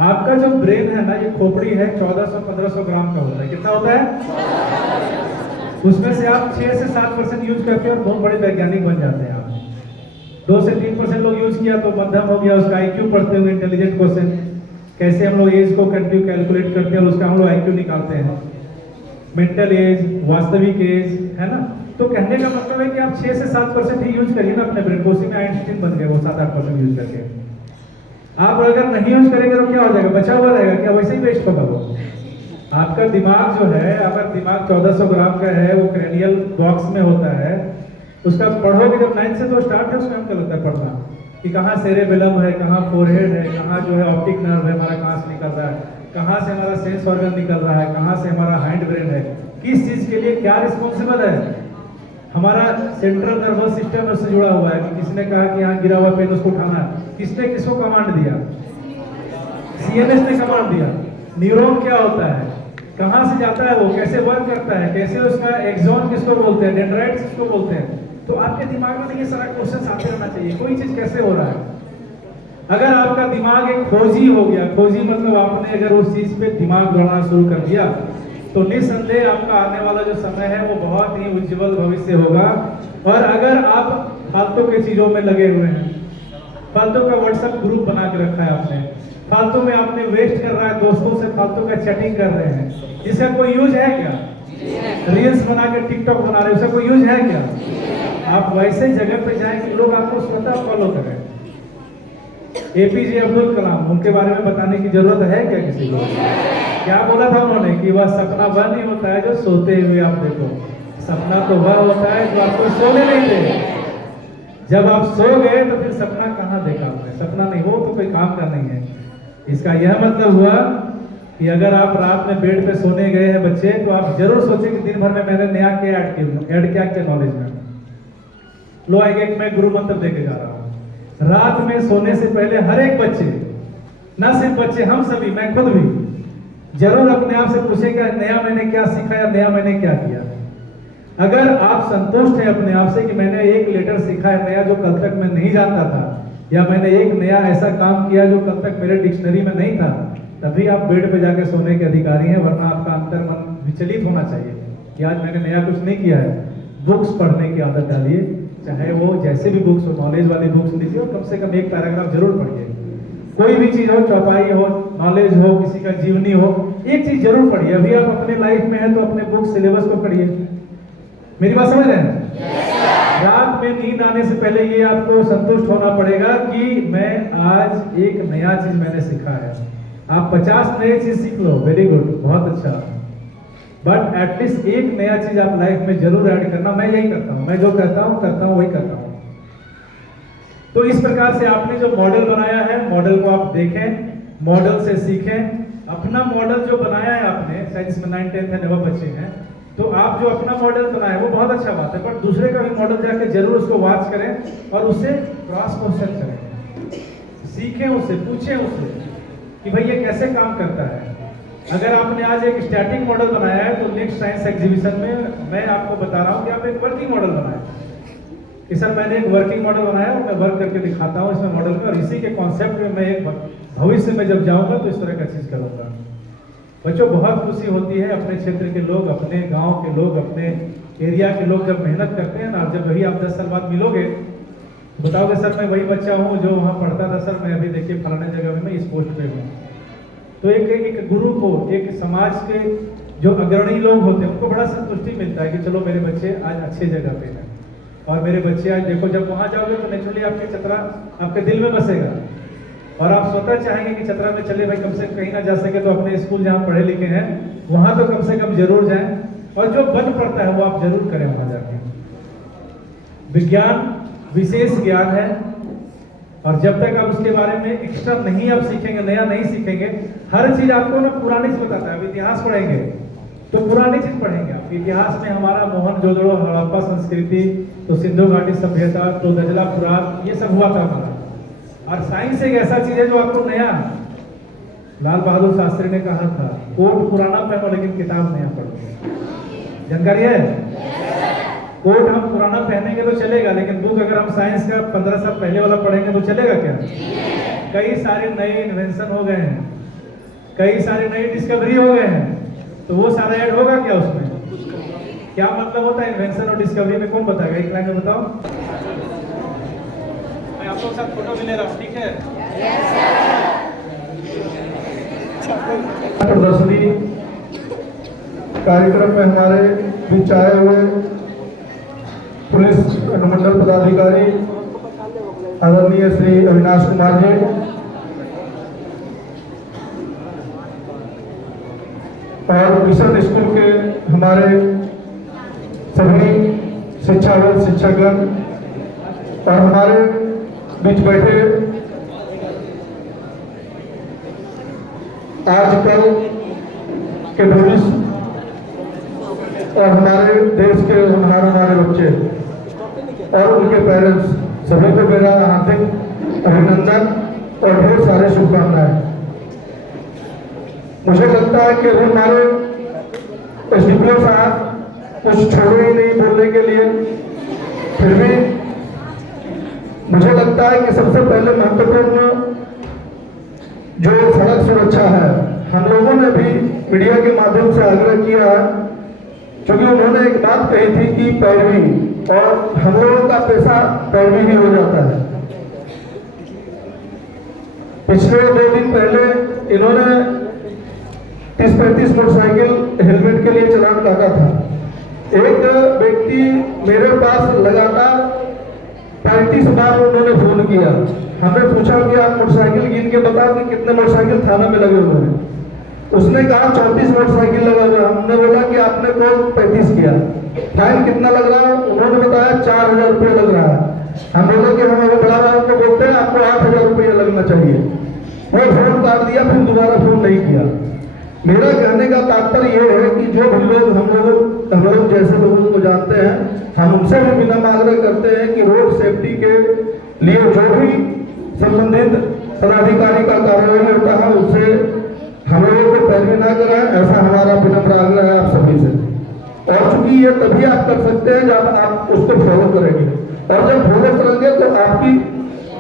आपका जो ब्रेन है ना, ये खोपड़ी है, 1400-1500 ग्राम का होता है। कितना होता है? उसमें से आप 6 से 7% यूज करते हैं और बहुत बड़े वैज्ञानिक बन जाते हैं आप। 2 से 3% लोग यूज किया तो मध्यम हो गया, उसका आईक्यू पढ़ते हुए इंटेलिजेंट क्वेश्चन, कैसे हम लोग एज को कंटिन्यू कैलकुलेट करते हैं और उसका हम लोग आईक्यू निकालते हैं, मेंटल एज, वास्तविक एज, है ना। तो कहने का मतलब है कि आप 6 से 7% ही यूज करिए ना अपने ब्रेन को, उसी में आइंस्टीन बन गए वो 7-8% यूज करके। आप अगर नहीं यूज करेंगे तो क्या हो जाएगा? बचा हुआ रहेगा क्या? वैसे ही वेस्ट होगा वो। आपका दिमाग जो है, अगर दिमाग 1400 ग्राम का है, वो क्रेनियल बॉक्स में होता है, उसका पढ़ोगे जब 9 से तो स्टार्ट है, उसमें हमको लगता है पढ़ना कि कहाँ सेरेबेलम है, कहाँ फोरहेड है, कहाँ जो है ऑप्टिक नर्व है हमारा, कहाँ से निकल रहा है, कहाँ से हमारा सेंस ऑर्गन निकल रहा है, कहाँ से हमारा हैंड ब्रेन है, किस चीज के लिए क्या रिस्पॉन्सिबल है। हमारा सेंट्रल नर्वस सिस्टम उससे जुड़ा हुआ है कि किसने कहा कि यहाँ गिरा हुआ पेन उसको उठाना है, किसने किसको कमांड दिया? सीएनएस ने कमांड दिया। न्यूरॉन क्या होता है, कहाँ से जाता है वो, कैसे वर्क करता है, कैसे उसका एक्सॉन किसको बोलते हैं, डेंड्राइट्स किसको बोलते हैं। तो आपके दिमाग में ये सारा क्वेश्चन आते रहना चाहिए, कोई चीज कैसे हो रहा है। अगर आपका दिमाग एक खोजी हो गया, खोजी मतलब आपने अगर उस चीज पे दिमाग दौड़ाना शुरू कर दिया, तो निस्संदेह आपका आने वाला जो समय है वो बहुत ही उज्जवल भविष्य होगा। और अगर आप फालतू की चीजों में लगे हुए हैं, फालतू का व्हाट्सएप ग्रुप बना के रखा है आपने, फालतू में आपने वेस्ट कर रहा है, दोस्तों से फालतू का चैटिंग कर रहे हैं, इसका कोई यूज है क्या? रील्स बना के टिकटॉक बना रहे हैं, उसका कोई यूज है क्या? आप वैसे जगह पे जाएं कि लोग आपको स्वतः फॉलो करें। एपीजे अब्दुल कलाम, उनके बारे में बताने की जरूरत है क्या किसी को? क्या बोला था उन्होंने कि वह सपना वह नहीं होता है जो सोते हुए आप देखो, सपना तो वह होता है जो आपको सोने नहीं दे। जब आप सो गए तो फिर सपना कहाँ देखा आपने? सपना नहीं हो तो कोई काम का नहीं है। इसका यह मतलब हुआ कि अगर आप रात में बेड पे सोने गए हैं बच्चे, तो आप जरूर सोचें कि दिन भर में मैंने नया क्या ऐड किया नॉलेज में। लो एक मैं गुरु मंत्र देके जा रहा हूँ। रात में सोने से पहले हर एक बच्चे, न सिर्फ बच्चे, हम सभी, मैं खुद भी, जरूर अपने आप से पूछेगा नया मैंने क्या सीखा या नया मैंने क्या किया। अगर आप संतुष्ट हैं अपने आप से कि मैंने एक लेटर सीखा है नया जो कल तक मैं नहीं जानता था, या मैंने एक नया ऐसा काम किया जो कल तक मेरे डिक्शनरी में नहीं था, तभी आप बेड पे जाके सोने के अधिकारी हैं। वरना आपका अंतर मन विचलित होना चाहिए कि आज मैंने नया कुछ नहीं किया है। बुक्स पढ़ने की आदत डालिए, चाहे वो जैसे भी बुक्स हो, नॉलेज वाली बुक्स लीजिए और कम से कम एक पैराग्राफ जरूर पढ़िए। कोई भी चीज हो, चौपाई हो, नॉलेज हो, किसी का जीवनी हो, एक चीज जरूर पढ़िए। अभी आप अपने लाइफ में हैं तो अपने बुक सिलेबस को पढ़िए। मेरी बात समझ रहे हैं? रात में नींद आने से पहले ये आपको संतुष्ट होना पड़ेगा कि मैं आज एक नया चीज मैंने सीखा है। आप 50 नए चीज सीख लो, वेरी गुड, बहुत अच्छा, बट एटलीस्ट एक नया चीज आप लाइफ में जरूर ऐड करना। मैं यही करता हूँ, मैं जो करता हूँ वही करता हूँ। तो इस प्रकार से आपने जो मॉडल बनाया है, मॉडल को आप देखें, मॉडल से सीखें। अपना मॉडल जो बनाया है आपने, शायद इसमें 9, 10 है, 9 बच्चे हैं, तो आप जो अपना मॉडल बनाए वो बहुत अच्छा बात है, पर दूसरे का भी मॉडल जाके जरूर उसको वॉच करें और उससे क्रॉस क्वेश्चन करें, सीखें उससे, पूछें उससे कि भाई ये कैसे काम करता है। अगर आपने आज एक स्टैटिक मॉडल बनाया है तो नेक्स्ट साइंस एग्जीबिशन में मैं आपको बता रहा हूँ कि आप एक वर्किंग मॉडल बनाएं कि सर मैंने एक वर्किंग मॉडल बनाया और मैं वर्क करके दिखाता हूँ इसमें मॉडल में, और इसी के कॉन्सेप्ट में मैं एक भविष्य में जब जाऊँगा तो इस तरह का चीज़ करूँगा। बच्चों, बहुत खुशी होती है अपने क्षेत्र के लोग, अपने गांव के लोग, अपने एरिया के लोग जब मेहनत करते हैं ना, जब वही आप 10 साल बाद मिलोगे तो बताओगे सर मैं वही बच्चा हूँ जो वहाँ पढ़ता था, सर मैं अभी देखिए फलाने जगह में मैं इस पोस्ट पे हूँ। तो एक गुरु को, एक समाज के जो अग्रणी लोग होते हैं उनको बड़ा संतुष्टि मिलता है कि चलो मेरे बच्चे आज अच्छे जगह पे हैं। और मेरे बच्चे आज देखो, जब वहाँ जाओगे तो नेचुरली आपके चतरा आपके दिल में बसेगा और आप स्वतः चाहेंगे कि चतरा में चले भाई, कम से कम कहीं ना जा सके तो अपने स्कूल जहाँ पढ़े लिखे हैं वहाँ तो कम से कम जरूर जाएं, और जो बन पड़ता है वो आप जरूर करें वहाँ जाके। विज्ञान विशेष ज्ञान है और जब तक आप उसके बारे में एक्स्ट्रा नहीं आप सीखेंगे, नया नहीं सीखेंगे, हर चीज आपको ना पुरानी से बताता है। अब इतिहास पढ़ेंगे तो पुरानी चीज पढ़ेंगे आप। इतिहास में हमारा मोहनजोदड़ो, हड़प्पा संस्कृति, तो सिंधु घाटी सभ्यता, तो दजला फुरात, ये सब हुआ था हमारा। और साइंस एक ऐसा चीज है जो आपको नया, लाल बहादुर शास्त्री ने कहा था, कोट पुराना पढ़ो लेकिन किताब नया पढ़ो। जानकारी है? कोट हम पुराना पहनेंगे तो चलेगा, लेकिन बुक अगर हम साइंस का 15 साल पहले वाला पढ़ेंगे तो चलेगा क्या? कई सारे नए इन्वेंशन हो गए हैं, कई सारे नई डिस्कवरी हो गए हैं, तो वो सारा ऐड होगा क्या उसमें? क्या मतलब होता है इन्वेंशन और डिस्कवरी में? कौन बताएगा? एक लाइन में बताओ। मैं आप लोग साथ फोटो भी ले रहा हूँ, ठीक है? प्रदर्शनी कार्यक्रम में हमारे बीच आए हुए पुलिस अनुमंडल पदाधिकारी आदरणीय श्री अविनाश कुमार जी, और मिशन स्कूल के हमारे सभी शिक्षाविद, शिक्षकगण और हमारे बीच बैठे आजकल के भविष्य और हमारे देश के हमारे बच्चे और उनके पेरेंट्स, सभी को मेरा हार्दिक अभिनंदन और ढेर सारे शुभकामनाएं। मुझे लगता है कि हमारे एसडीपीओ साहब कुछ छोड़े ही नहीं बोलने के लिए, फिर भी मुझे लगता है कि सबसे पहले महत्वपूर्ण जो सड़क सुरक्षा है, हम लोगों ने भी मीडिया के माध्यम से आग्रह किया है, क्योंकि उन्होंने एक बात कही थी कि पैरवी, और हम लोगों का पैसा पैरवी ही हो जाता है। पिछले 2 दिन पहले इन्होंने 30-35 मोटरसाइकिल हेलमेट के लिए चलान काटा था। एक व्यक्ति मेरे पास लगातार 35 बार उन्होंने फोन किया। हमें पूछा कि आप मोटरसाइकिल गिन के बताओ कि कितने मोटरसाइकिल थाना में लगे हुए हैं। उसने कहा 34 मोटरसाइकिल लगा हुआ। हमने बोला कि आपने कौन 35 किया, फाइन कितना लग रहा है? उन्होंने बताया 4000 रुपये लग रहा है। हम बोले कि हम बड़ा वालों को बोलते हैं आपको 8000 रुपये लगना चाहिए। वो फोन काट दिया, फिर दोबारा फोन नहीं किया। मेरा कहने का तात्पर्य यह है कि जो भी लोग हम लोग जैसे लोगों को जानते हैं, हम उनसे भी विनम्र आग्रह करते हैं कि रोड सेफ्टी के लिए जो भी संबंधित पदाधिकारी का कार्रवाई होता है उससे हम लोगों को पैरवी ना कराएं, ऐसा हमारा विनम्र आग्रह है आप सभी से। और चूंकि ये तभी आप कर सकते हैं जब आप उसको फॉलो करेंगे, और जब फॉलो करेंगे तो आपकी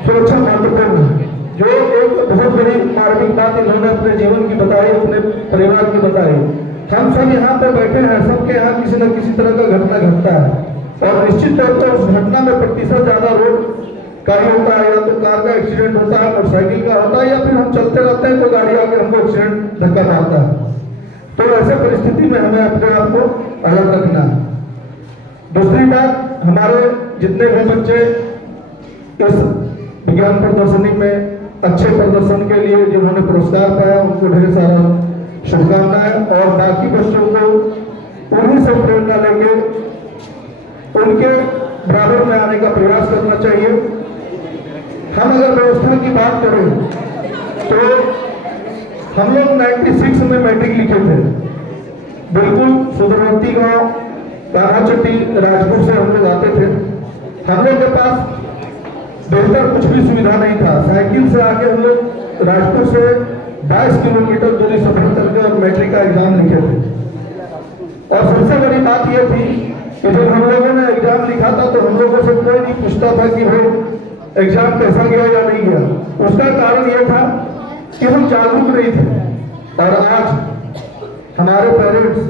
सुरक्षा महत्वपूर्ण है। जो एक बहुत बड़ी मार्मिक बात इन्होंने अपने जीवन की बताई, अपने परिवार की बताई। हम सब यहाँ पे बैठे हैं, सबके यहाँ किसी न किसी तरह का घटना घटता है, और निश्चित तौर पर उस घटना में प्रतिशत ज्यादा रोड का ही होता है, या तो कार का एक्सीडेंट होता है, मोटरसाइकिल का होता है, या फिर हम चलते रहते हैं तो गाड़ी आके हमको एक्सीडेंट धक्का मारता है। तो ऐसे परिस्थिति में हमें अपने आप को अलग रखना है। दूसरी बात, हमारे जितने भी बच्चे इस विज्ञान प्रदर्शनी में अच्छे प्रदर्शन के लिए जिन्होंने पुरस्कार पाया, उनको ढेर सारा शुभकामनाएं, और बाकी बच्चों को उन्हीं से प्रेरणा लेके उनके बराबर में आने का प्रयास करना चाहिए। हम अगर व्यवस्था की बात करें तो हम लोग 96 में मैट्रिक लिखे थे, बिल्कुल सुदूरवर्ती गांव कानाचट्टी राजपुर से हम लोग आते थे। हम लोग के पास बेहतर कुछ भी सुविधा नहीं था। साइकिल से आके हम लोग राजपुर से 22 किलोमीटर दूरी सफर करके और मैट्रिक का एग्जाम लिखे थे। और सबसे बड़ी बात यह थी कि जब हम लोगों ने एग्जाम लिखा था तो हम लोगों से कोई नहीं पूछता था कि भाई एग्जाम कैसा गया या नहीं गया। उसका कारण यह था कि हम जागरूक नहीं थे। और आज हमारे पेरेंट्स,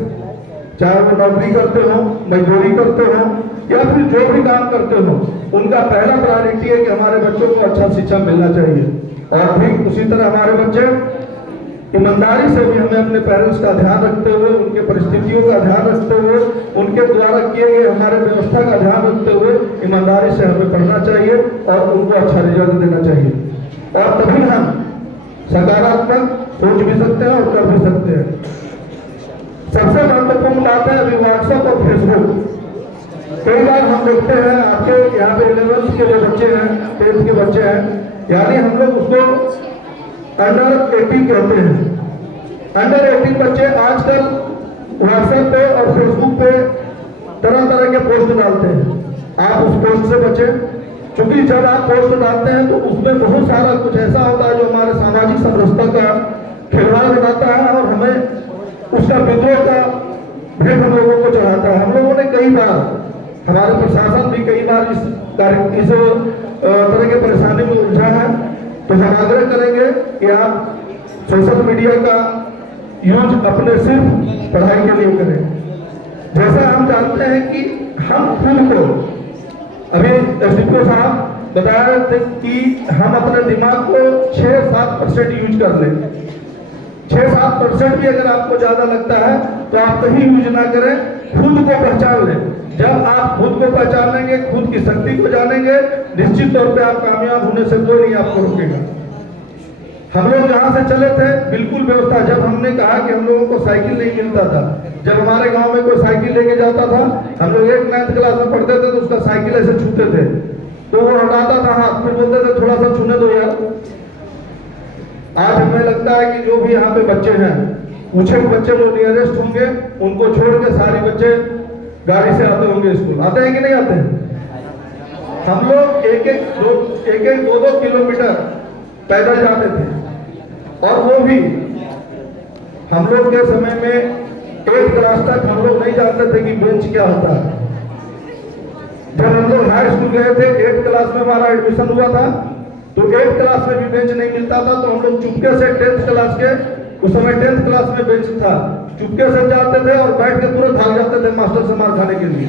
चाहे वो नौकरी करते हो, मजदूरी करते हो, या फिर जो भी काम करते हो, उनका पहला प्रायोरिटी है कि हमारे बच्चों को अच्छा शिक्षा मिलना चाहिए। और ठीक उसी तरह हमारे बच्चे ईमानदारी से भी हमें अपने पेरेंट्स का ध्यान रखते हुए, उनके परिस्थितियों का ध्यान रखते हुए, उनके द्वारा किए गए हमारे व्यवस्था का ध्यान रखते हुए ईमानदारी से हमें पढ़ना चाहिए और उनको अच्छा रिजल्ट देना चाहिए, और तभी हम सकारात्मक सोच भी सकते हैं और कर भी सकते हैं। सबसे महत्वपूर्ण बात है अभी व्हाट्सएप और फेसबुक। कई बार हम देखते हैं आपके यहाँ पे 11th के जो बच्चे हैं, 10th के बच्चे हैं, यानी हम लोग उसको अंडर 18 कहते हैं। अंडर 18 बच्चे आजकल व्हाट्सएप पे और फेसबुक पे तरह तरह के पोस्ट डालते हैं। आप उस पोस्ट से बचें, क्योंकि जब आप पोस्ट डालते हैं तो उसमें बहुत सारा कुछ ऐसा होता है जो हमारे सामाजिक समरसता का खिलवाड़ बनाता है और हमें उसका विद्रोह का भेंट हम लोगों को चढ़ाता है। हम लोगों ने कई बार, हमारे प्रशासन भी कई बार इस तरह के परेशानी में उलझा है, तो हम आग्रह करेंगे कि आप सोशल मीडिया का यूज अपने सिर्फ पढ़ाई के लिए करें। जैसा हम जानते हैं कि हम खुद को, अभी एसडीपीओ साहब बता रहे थे कि हम अपने दिमाग को 6-7% यूज कर लें। 6-7% भी अगर आपको ज्यादा लगता है तो आप कहीं यूज ना करें, खुद को पहचान लें। जब आप खुद को पहचान लेंगे, खुद की शक्ति को जानेंगे, निश्चित तौर पे आप कामयाब होने से कोई नहीं आपको रोकेगा। हम लोग जहाँ से चले थे बिल्कुल व्यवस्था, जब हमने कहा कि हम लोगों को साइकिल नहीं मिलता था, जब हमारे गांव में कोई साइकिल लेके जाता था, हम लोग 9th क्लास में पढ़ते थे तो उसका साइकिल ऐसे छूते थे तो वो हटाता था हाथ, फिर बोलते थे थोड़ा सा छूने दो यार। आज हमें लगता है कि जो भी यहाँ पे बच्चे हैं, कुछ एक बच्चे जो नियरेस्ट होंगे उनको छोड़ के सारे बच्चे गाड़ी से आते होंगे स्कूल। आते हैं कि नहीं आते हैं? हम लोग एक एक 2-2 किलोमीटर पैदल जाते थे, और वो भी हम लोग के समय में 8th क्लास तक हम लोग नहीं जानते थे कि बेंच क्या होता है। जब हम लोग हाई स्कूल गए थे, 8th क्लास में हमारा एडमिशन हुआ था, तो 8th क्लास में भी बेंच नहीं मिलता था, तो हम लोग चुपके से 10th क्लास के, उस समय 10th क्लास में बेंच था, चुपके से जाते थे और बैठ के तुरंत भाग जाते थे मास्टर से मार खाने के लिए।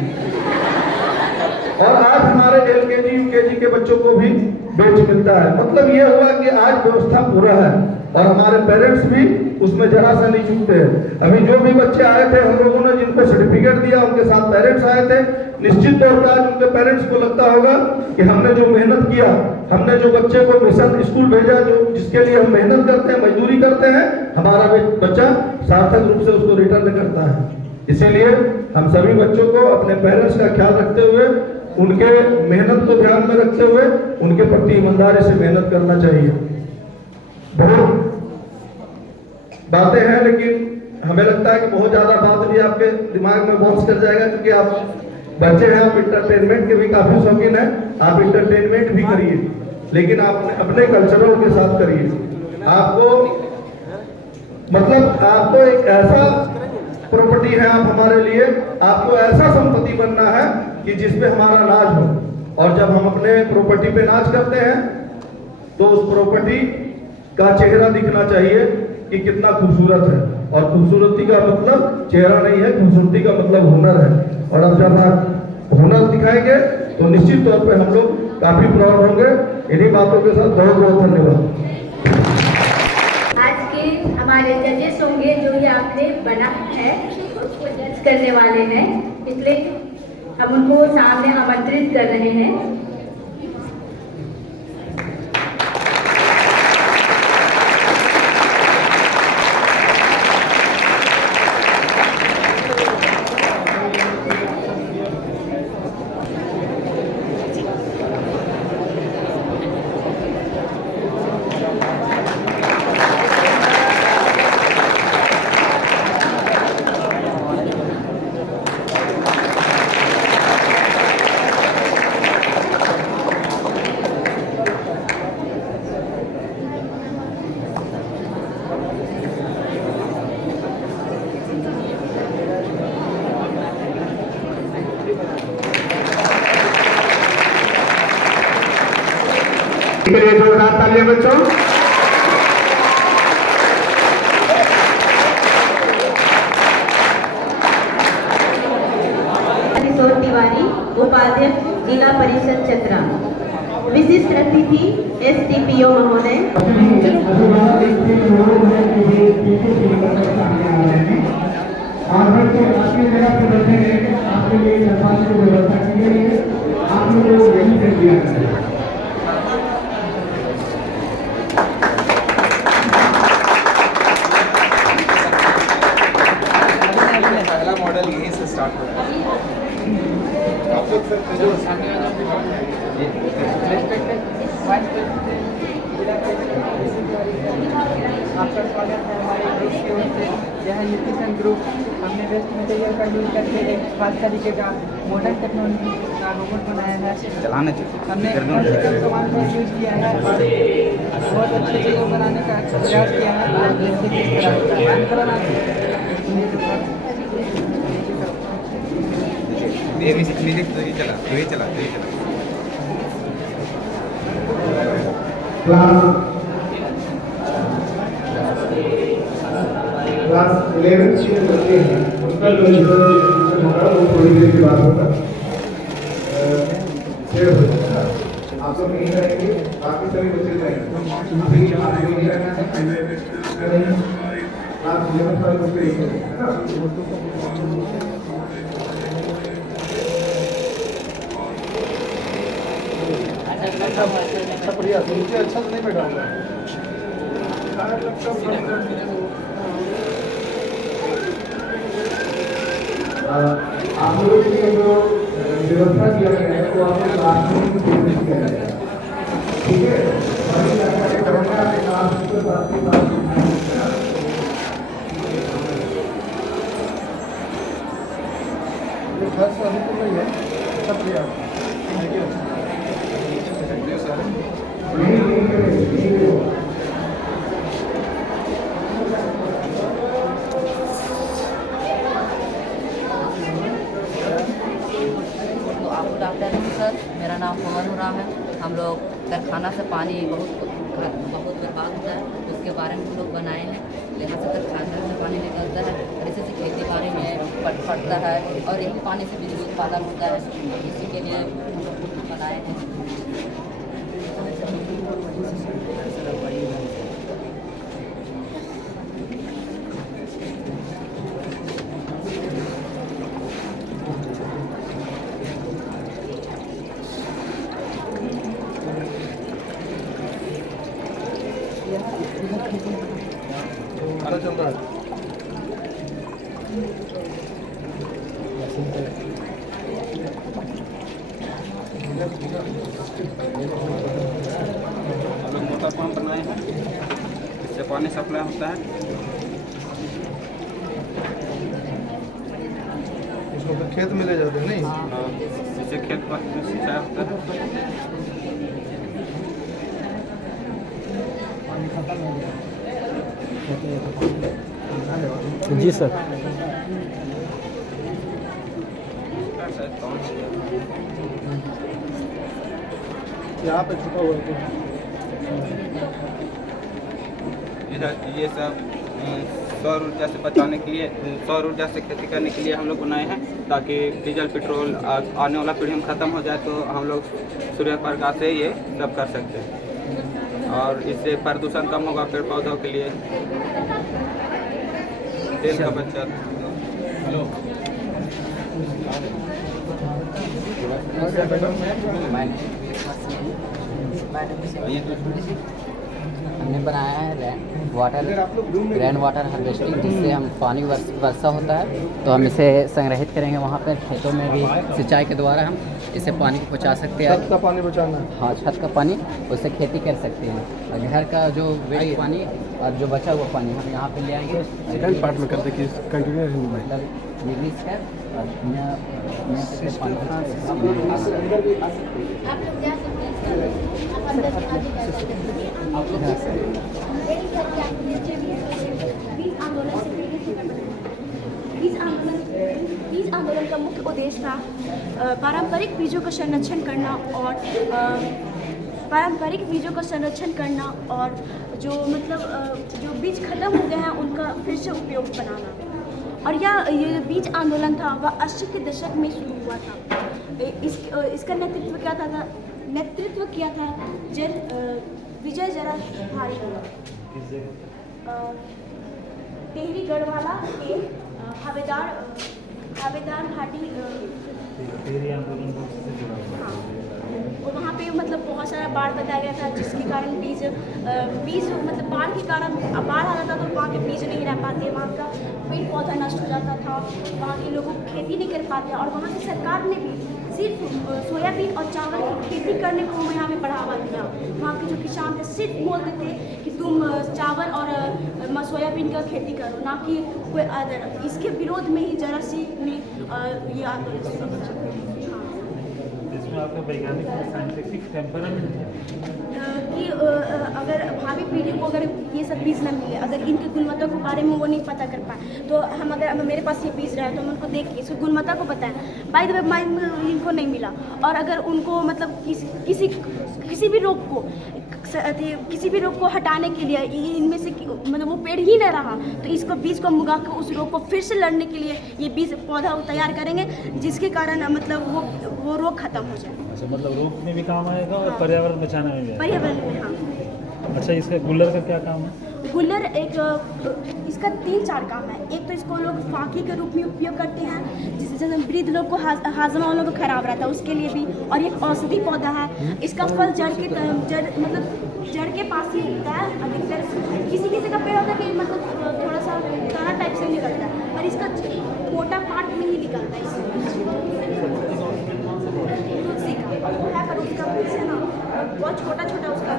और आज हमारे LKG UKG के बच्चों को भी बेंच मिलता है। मतलब ये हुआ कि आज व्यवस्था पूरा है और हमारे पेरेंट्स भी उसमें जरा सा नहीं चूकते हैं। अभी जो भी बच्चे आए थे, हम लोगों ने जिनको सर्टिफिकेट दिया उनके साथ पेरेंट्स आए थे। निश्चित तौर पर आज उनके पेरेंट्स को लगता होगा कि हमने जो मेहनत किया, हमने जो बच्चे को मिशन स्कूल भेजा, जो जिसके लिए हम मेहनत करते हैं, मजदूरी करते हैं, हमारा बच्चा सार्थक रूप से उसको रिटर्न करता है। इसीलिए हम सभी बच्चों को अपने पेरेंट्स का ख्याल रखते हुए, उनके मेहनत को ध्यान में रखते हुए उनके प्रति ईमानदारी से मेहनत करना चाहिए। बहुत बातें हैं, लेकिन हमें लगता है कि बहुत ज्यादा बात भी आपके दिमाग में बॉक्स कर जाएगा, क्योंकि आप बच्चे हैं, आप इंटरटेनमेंट के भी काफी शौकीन हैं, आप इंटरटेनमेंट भी करिए, लेकिन आप अपने कल्चरल के साथ करिए। आपको मतलब आपको एक ऐसा प्रॉपर्टी है, आप हमारे लिए, आपको ऐसा संपत्ति बनना है कि जिसपे हमारा नाज हो। और जब हम अपने प्रॉपर्टी पे नाज करते हैं तो उस प्रॉपर्टी का चेहरा दिखना चाहिए कि कितना खूबसूरत है। और खूबसूरती का मतलब चेहरा नहीं है, खूबसूरती का मतलब हुनर है। और अब जब आप हुनर दिखाएंगे तो निश्चित तौर पे हम लोग काफी प्राउड होंगे। इन्हीं बातों के साथ बहुत बहुत धन्यवाद। आज के हमारे जजेस होंगे जो ये आपने बना है उसको जज करने वाले हैं, इसलिए हम उनको सामने आमंत्रित कर रहे हैं। के लिए जोरदार तालियां बच्चों। किशोर तिवारी, उपाध्यक्ष जिला परिषद चतरा। विशिष्ट अतिथि SDPO महोदय। आपके जगह पे बैठे आपके लिए व्यवस्था की गई है। आप लोग एजुकेशन ग्रुप हमने वेस्ट मटेरियल का यूज करके एक खास तरीके का मॉडर्न टेक्नोलॉजी का रोबोट बनाया है। हमने कम से कम सामान का यूज किया है और बहुत अच्छे चीज़ों बनाने का प्रयास किया है। और जैसे किस तरह क्लास 11 के बच्चे हैं उनका जो इंट्रोडक्शन होगा वो थोड़ी देर के बाद होगा। आप लोग नहीं रहेंगे, बाकी सभी बच्चे जाएंगे। क्लास 11 वाले बच्चे है ना। अच्छा बढ़िया, नीचे अच्छा से नहीं बैठा होगा। आप लोगों के लिए जो व्यवस्था किया गया है वो आपको क्लासरूम में कोशिश किया जाएगा, ठीक है। और ये आपके करना है क्लासरूम के साथ ही साथ ये घर से अभी तो नहीं है, अच्छा बढ़िया। Thank you sir. Good afternoon sir, मेरा नाम मोहन हो रहा है। हम लोग कारखाना से पानी बहुत बर्बाद होता है, उसके बारे में हम लोग बनाए हैं। यहाँ से कारखाना से पानी निकलता है और इसी से खेती बाड़ी में पड़ता है और यही पानी से बिजली उत्पादन होता है। इसी के लिए हम लोग बनाए हैं। अच्छा चल रहा है। हम लोग मोटर पंप बनाए हैं, इससे पानी सप्लाई होता है। इसको फिर खेत में ले जाते हैं नहीं? इससे खेत पर सिंचाई होता है। जी सर। यहाँ पे छुपा हुआ है। इधर ये सब सौर ऊर्जा से बचाने के लिए, सौर ऊर्जा से खेती करने के लिए हम लोग बनाए हैं, ताकि डीजल पेट्रोल आने वाला पीढ़ी में ख़त्म हो जाए तो हम लोग सूर्य प्रकाश से ये सब कर सकते हैं और इससे प्रदूषण कम होगा पेड़ पौधों के लिए। तेल का बचत। हेलो हमने बनाया है रेन वाटर हार्वेस्टिंग, जिससे हम पानी वर्षा होता है तो हम इसे संग्रहित करेंगे। वहाँ पर खेतों में भी सिंचाई के द्वारा हम इसे पानी को पहुँचा सकते हैं। छत का पानी बचाना है। हाँ, छत का पानी, उससे खेती कर सकते हैं। और घर का जो वेस्ट पानी और जो बचा हुआ पानी हम यहाँ पे ले आएंगे। सेकंड पार्ट में करते कि कंटिन्यू मतलब रिलीज कर और मैं पानी आप लोग जा सकते हैं, आप अंदर से आगे जा सकते हैं। आप लोग बीज आंदोलन से बीज आंदोलन का मुख्य उद्देश्य था पारंपरिक बीजों का संरक्षण करना और पारंपरिक बीजों का संरक्षण करना और जो मतलब जो बीज खत्म हो गए हैं उनका फिर से उपयोग बनाना। और ये बीज आंदोलन था वह 80 के दशक में शुरू हुआ था। इसका नेतृत्व किया था विजय जरा भारी टेहरी गढ़वाला के हावेदार घाटी। और वहाँ पे मतलब बहुत सारा बाढ़ बताया गया था, जिसके कारण बीज मतलब बाढ़ के कारण बाढ़ आ जाता तो वहाँ के बीज नहीं रह पाते, वहाँ का पेड़ पौधा नष्ट हो जाता था, वहाँ के लोगों को खेती नहीं कर पाते। और वहाँ की सरकार ने भी सिर्फ सोयाबीन और चावल की खेती करने को यहाँ में बढ़ावा दिया। वहाँ के जो किसान थे सिर्फ बोलते थे कि तुम चावल और सोयाबीन सोयाबीन का खेती करो, ना कि कोई अदर। इसके विरोध में ही जरा सी ने ये आंदोलन शुरू किया। इसमें आपका वैज्ञानिक साइंटिफिक टेम्परामेंट है कि अगर भावी पीढ़ी को अगर ये सब बीज ना मिले, अगर इनकी गुणवत्ता के बारे में वो नहीं पता कर पाए, तो हम अगर मेरे पास ये बीज रहा है तो हम उनको देख के इसकी गुणवत्ता को बताएं। बाय द वे इनको नहीं मिला, और अगर उनको मतलब किसी भी रोग को किसी भी रोग को हटाने के लिए इनमें से मतलब वो पेड़ ही न रहा, तो इसको बीज को मुगा कर उस रोग को फिर से लड़ने के लिए ये बीज पौधा तैयार करेंगे, जिसके कारण मतलब वो रोग खत्म हो जाए। अच्छा, मतलब रोग में भी काम आएगा और पर्यावरण बचाने में भी आएगा। पर्यावरण में, हाँ। अच्छा, इसका गुल्लर का क्या काम है? गुल्लर इसका 3-4 काम है। एक तो इसको लोग फाकी के रूप में उपयोग करते हैं, जिससे वृद्ध लोग को हाजमा वालों को खराब रहता है उसके लिए भी, और एक औषधि पौधा है। इसका फल जड़ के पास ही मिलता है। अधिकतर किसी का पेड़ होता है कि मतलब थोड़ा सा तना टाइप से निकलता है, और इसका मोटा पार्ट में ही निकलता है। तुलसी का है, पर उसका बीज है ना बहुत छोटा उसका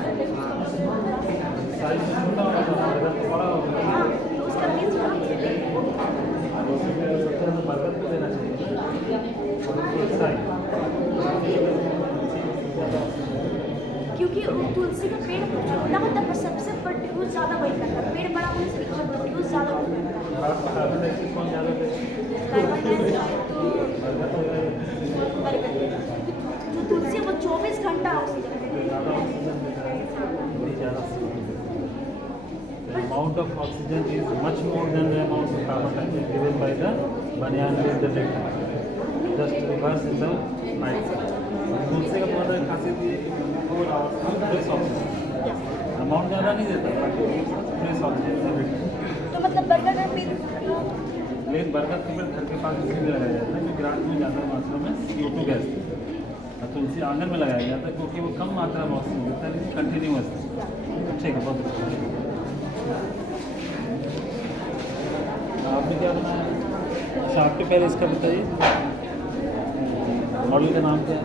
उसका बीज क्योंकि तुलसी का पेड़ छोटा होता है, पर सबसे प्रोड्यूस ज़्यादा वही करता है। पेड़ बड़ा होने से प्रोड्यूस ज़्यादा हो जाता है। जो तुलसी वो 24 घंटा oxygen amount of oxygen is much more than the amount of carbon dioxide given by the banyan leaf that they have. Just reverse in the night. तुलसी का पौधा की खासियत ये 4 hours फ्रेश ऑक्सीजन, अमाउंट ज़्यादा नहीं देता, फ्रेश ऑक्सीजन। तो मतलब बरगद का पेड़, लेकिन बरगद के पेड़ घर के पास इसलिए लगाया जाता है क्योंकि रात में ज़्यादा मात्रा में CO2 गैस और तुलसी आंगन में लगाया जाता है क्योंकि वो कम मात्रा में ऑक्सीजन देता है, लेकिन कंटिन्यूअस। ठीक है, बहुत अच्छा। आपने क्या बनाया? अच्छा, आपके पहले इसका बताइए, मॉडल का नाम क्या है?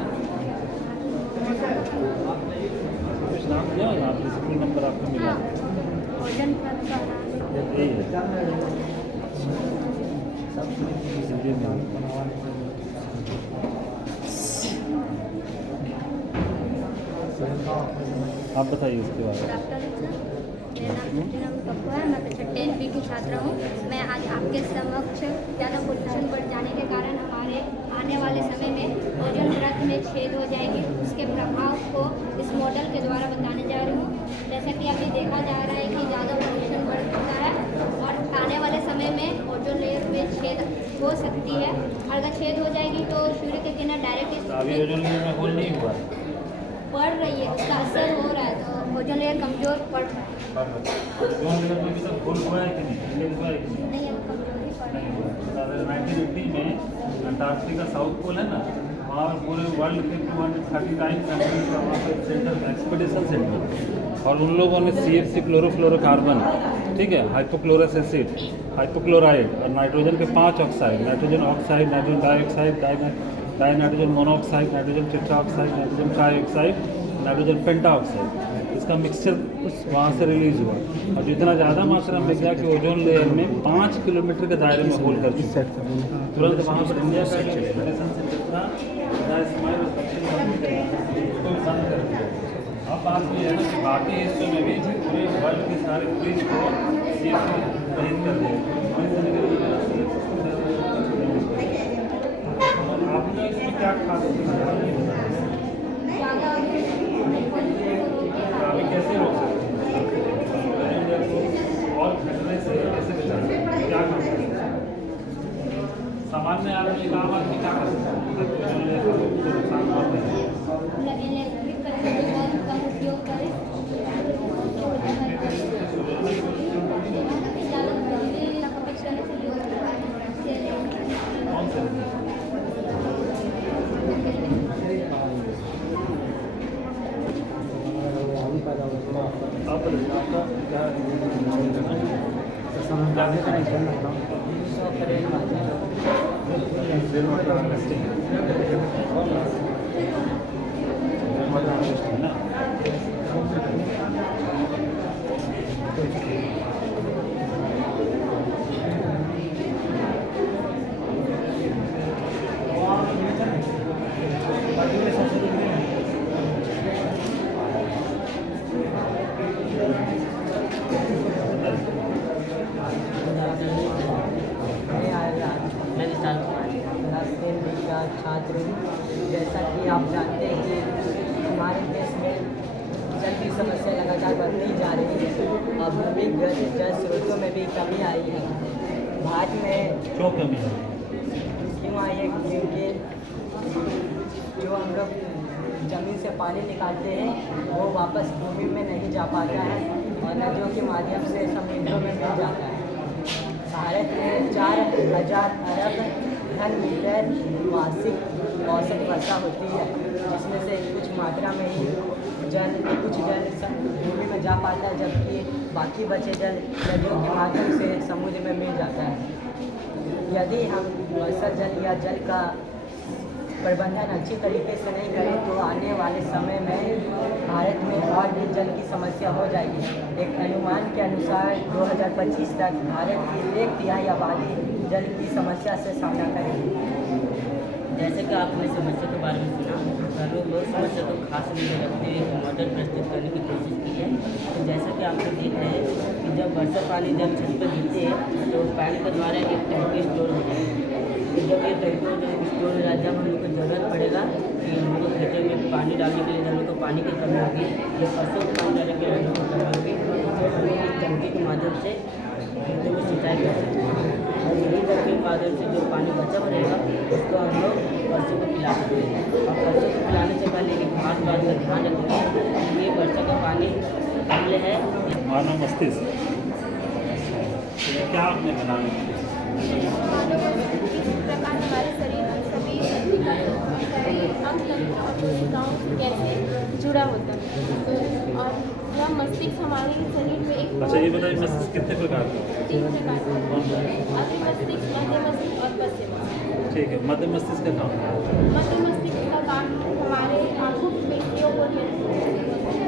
कुछ नाम दिया होगा, आप स्कूल नंबर आपको मिला? यही आप बताइए उसके बारे में। मेरा नाम पप्पू है, मैं 10वीं की छात्रा हूँ। मैं आज आपके समक्ष ज़्यादा पोल्यूशन बढ़ जाने के कारण हमारे आने वाले समय में ओजोन परत में छेद हो जाएगी, उसके प्रभाव को इस मॉडल के द्वारा बताने जा रही हूँ। जैसा कि अभी देखा जा रहा है कि ज़्यादा पोल्यूशन बढ़ चुका है और आने वाले समय में ओजोन लेयर में छेद हो सकती है। अगर छेद हो जाएगी तो सूर्य के किरण डायरेक्ट अभी ओजोन लेयर में होल नहीं हुआ, बढ़ रही है, उसका असर हो रहा है, तो ओजोन लेयर कमज़ोर पड़ रहा है। ओजोन लेयर में भी सब होल हुआ है कि नहीं? हुआ है कि नहीं? कमजोरी पड़ रही है। 1980 में अंटार्कटिका साउथ पोल है ना, वहाँ पूरे वर्ल्ड के 239 कंट्रीज का वहाँ पर सेंटर एक्सपीडिशन सेंटर, और उन लोगों ने CFC क्लोरोफ्लोरोकार्बन, ठीक है, हाइपोक्लोरस एसिड, हाइपोक्लोराइड और नाइट्रोजन के 5 oxide, nitrogen oxide, nitrogen dioxide, die nitrogen monoxide, nitrogen tetroxide, nitrogen trioxide, nitrogen pentoxide, इसका मिक्सचर वहाँ से रिलीज हुआ, और जितना ज़्यादा मात्रा में गया कि ओजोन लेयर में 5 किलोमीटर के दायरे में होल कर दिया। तुरंत वहाँ पर इंडिया का जो एक्सपीडिशन सेंटर था, तो बंद कर दिया। अब बात ये है ना कि बाकी हिस्सों में भी पूरे वर्ल्ड के सारे फ्रिज को CFC रहित कर दिया। आपने इसमें क्या खास अभी कैसे रोक सकते हैं और घटने से कैसे बचाना, क्या कर सकते हैं? सामान्य आदमी का आम आदमी क्या कर सकता है? नुकसान होते हैं, इलेक्ट्रिक बहुत कम उपयोग करें, ज़्यादा बिजली का खपत करने से कौन से आप आपका क्या समझदारी का नहीं ना। छात्र हूँ। जैसा कि आप जानते हैं कि हमारे देश में जल की समस्या लगातार बढ़ती जा रही है और भूमिगत जल स्रोतों में भी कमी आई है। भारत में क्यों कमी है? क्यों आई है? क्योंकि जो हम लोग ज़मीन से पानी निकालते हैं वो वापस भूमि में नहीं जा पाता है और नदियों के माध्यम से समुद्रों में मिल जाता है। भारत में 4000 अरब घन मीटर मासिक औसत वर्षा होती है, जिसमें से कुछ मात्रा में ही कुछ जल भूमि में जा पाता है, जबकि बाकी बचे जल नदियों के माध्यम से समुद्र में मिल जाता है। यदि हम वर्षा जल या जल का प्रबंधन अच्छी तरीके से नहीं करें तो आने वाले समय में भारत में और भी जल की समस्या हो जाएगी। एक अनुमान के अनुसार 2025 तक भारत की 1/3 आबादी जल की समस्या से सामना करेगी। जैसे कि आपने समस्या के बारे में सुना, हर लोग समस्या को खास नहीं रखते हुए मॉडल प्रस्तुत करने की कोशिश की है। तो जैसा कि आप लोग देख रहे हैं कि जब वर्षा पानी जब छत पर गिरते हैं तो पानी के द्वारा एक टंकी स्टोर हो जाएगी। तो जब ये टंकी स्टोर हो जाए, जब हम लोग को ज़रूरत पड़ेगा कि हम लोग को खेतों में पानी डालने के लिए हम लोग को पानी की कमी होगी या फसलों को पानी डालने के लिए हम लोग को कमी होगी, तो हम लोग इस टंकी के माध्यम से खेतों में सिंचाई कर सकते हैं। और यही टंकी के माध्यम से जो पानी बचा हुआ रहेगा उसको हम लोग पशु को पिला सकते हैं। और पशु को पिलाने से पहले एक खास बात का ध्यान रखेंगे कि ये वर्षा का पानी अम्ल है। मानव मस्तिष्क क्या आपने बनाने की इस प्रकार हमारे शरीर में सभी अंग तंत्र और कोशिकाओं से कैसे जुड़ा होता है और यह मस्तिष्क हमारे शरीर में एक अच्छा ये बताइए मस्तिष्क कितने प्रकार का? 3 प्रकार का अति मस्तिष्क, मध्य मस्तिष्क और पश्चिम मस्तिष्क। ठीक है, मध्य मस्तिष्क का काम क्या है? मध्य मस्तिष्क का काम हमारे आँखों की पेशियों को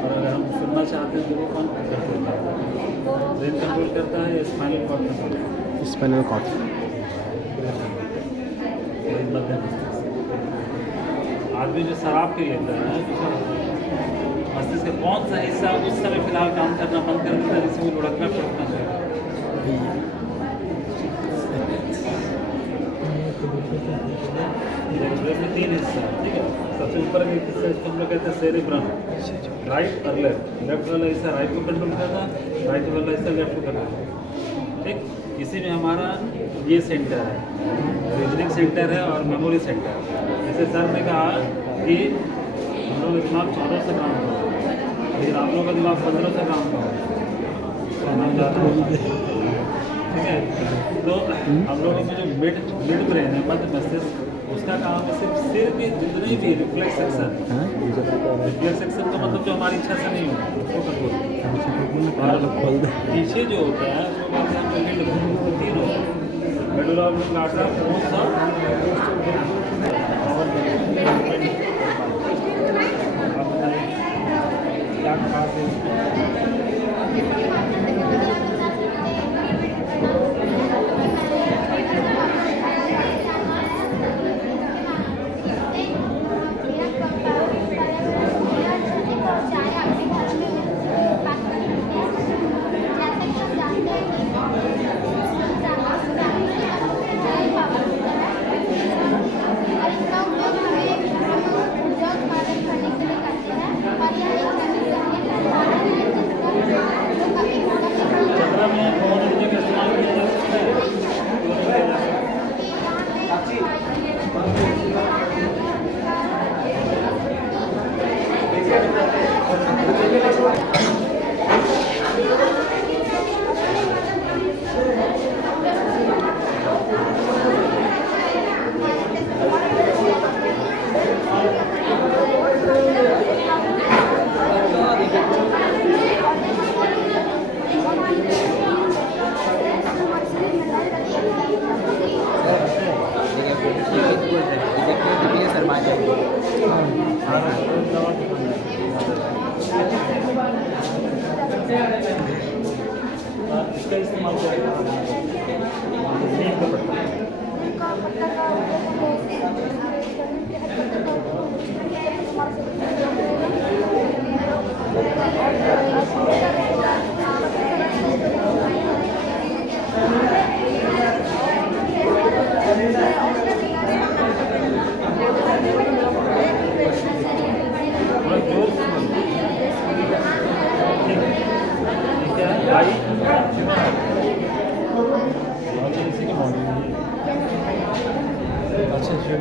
और अगर हम सुनना चाहते हैं तो वो कौन करता है? ब्रेन कंट्रोल करता है या स्पाइनल कॉर्ड कंट्रोल करता है? Spinal cord. मध्य मस्तिष्क आदमी जो शराब पी लेता है मस्तिष्क का कौन सा हिस्सा उस समय फिलहाल काम करना बंद कर देता है जिससे वो लुढ़कना फुड़कना चाहिए? ब्रेन में 3 हिस्सा है, ठीक है। सबसे ऊपर का हिस्सा इसको हम लोग कहते हैं सेरेब्रम, राइट और लेफ्ट वाला हिस्सा राइट को कंट्रोल करता है, राइट वाला हिस्सा लेफ्ट को कंट्रोल करता है, ठीक। इसी में हमारा ये सेंटर है, रीजनिंग सेंटर है और मेमोरी सेंटर है। जैसे सर ने कहा कि हम लोग दिमाग 14 से काम करो, लेकिन आप लोगों का दिमाग 15 से काम करो तो हम ज़्यादा ठीक है। तो हम लोगों में जो मिड ब्रेन है, मध्य मस्तिष्क, उसका काम है सिर्फ जितने भी रिफ्लेक्स सेक्शन का मतलब जो हमारी इच्छा से नहीं होता उसको कंट्रोल, और पीछे जो होता है उसको कहते हैं तीनों मेडुला ऑब्लिंगाटा, फोर्सा क्या खास है? इसका इस्तेमाल करें। कुछ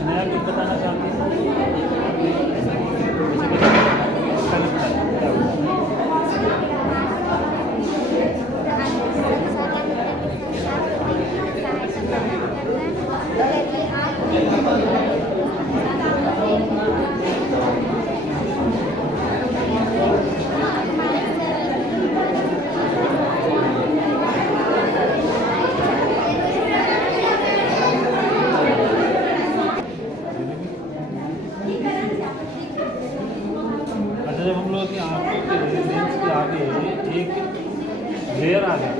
नया कुछ बताना चाहते अच्छा, जब हम लोग यहाँ पे रेजिडेंस के आगे एक लेयर आ गया,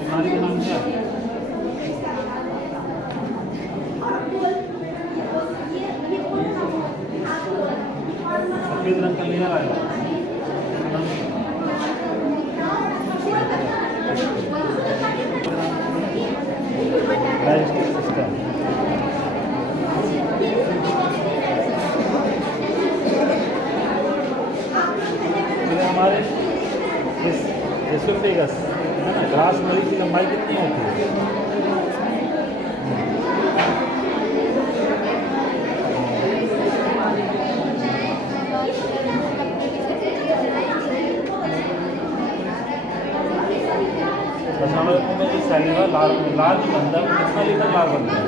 बीमारी का नाम क्या है? सफेद रंग का लेयर आएगा, डाइजेस्टिव सिस्टम। हमारे एसोफेगस है ना, ग्रास नली की लंबाई कितनी होती है? सैलिवा लार के अंदर कितना लीटर लार बनता है?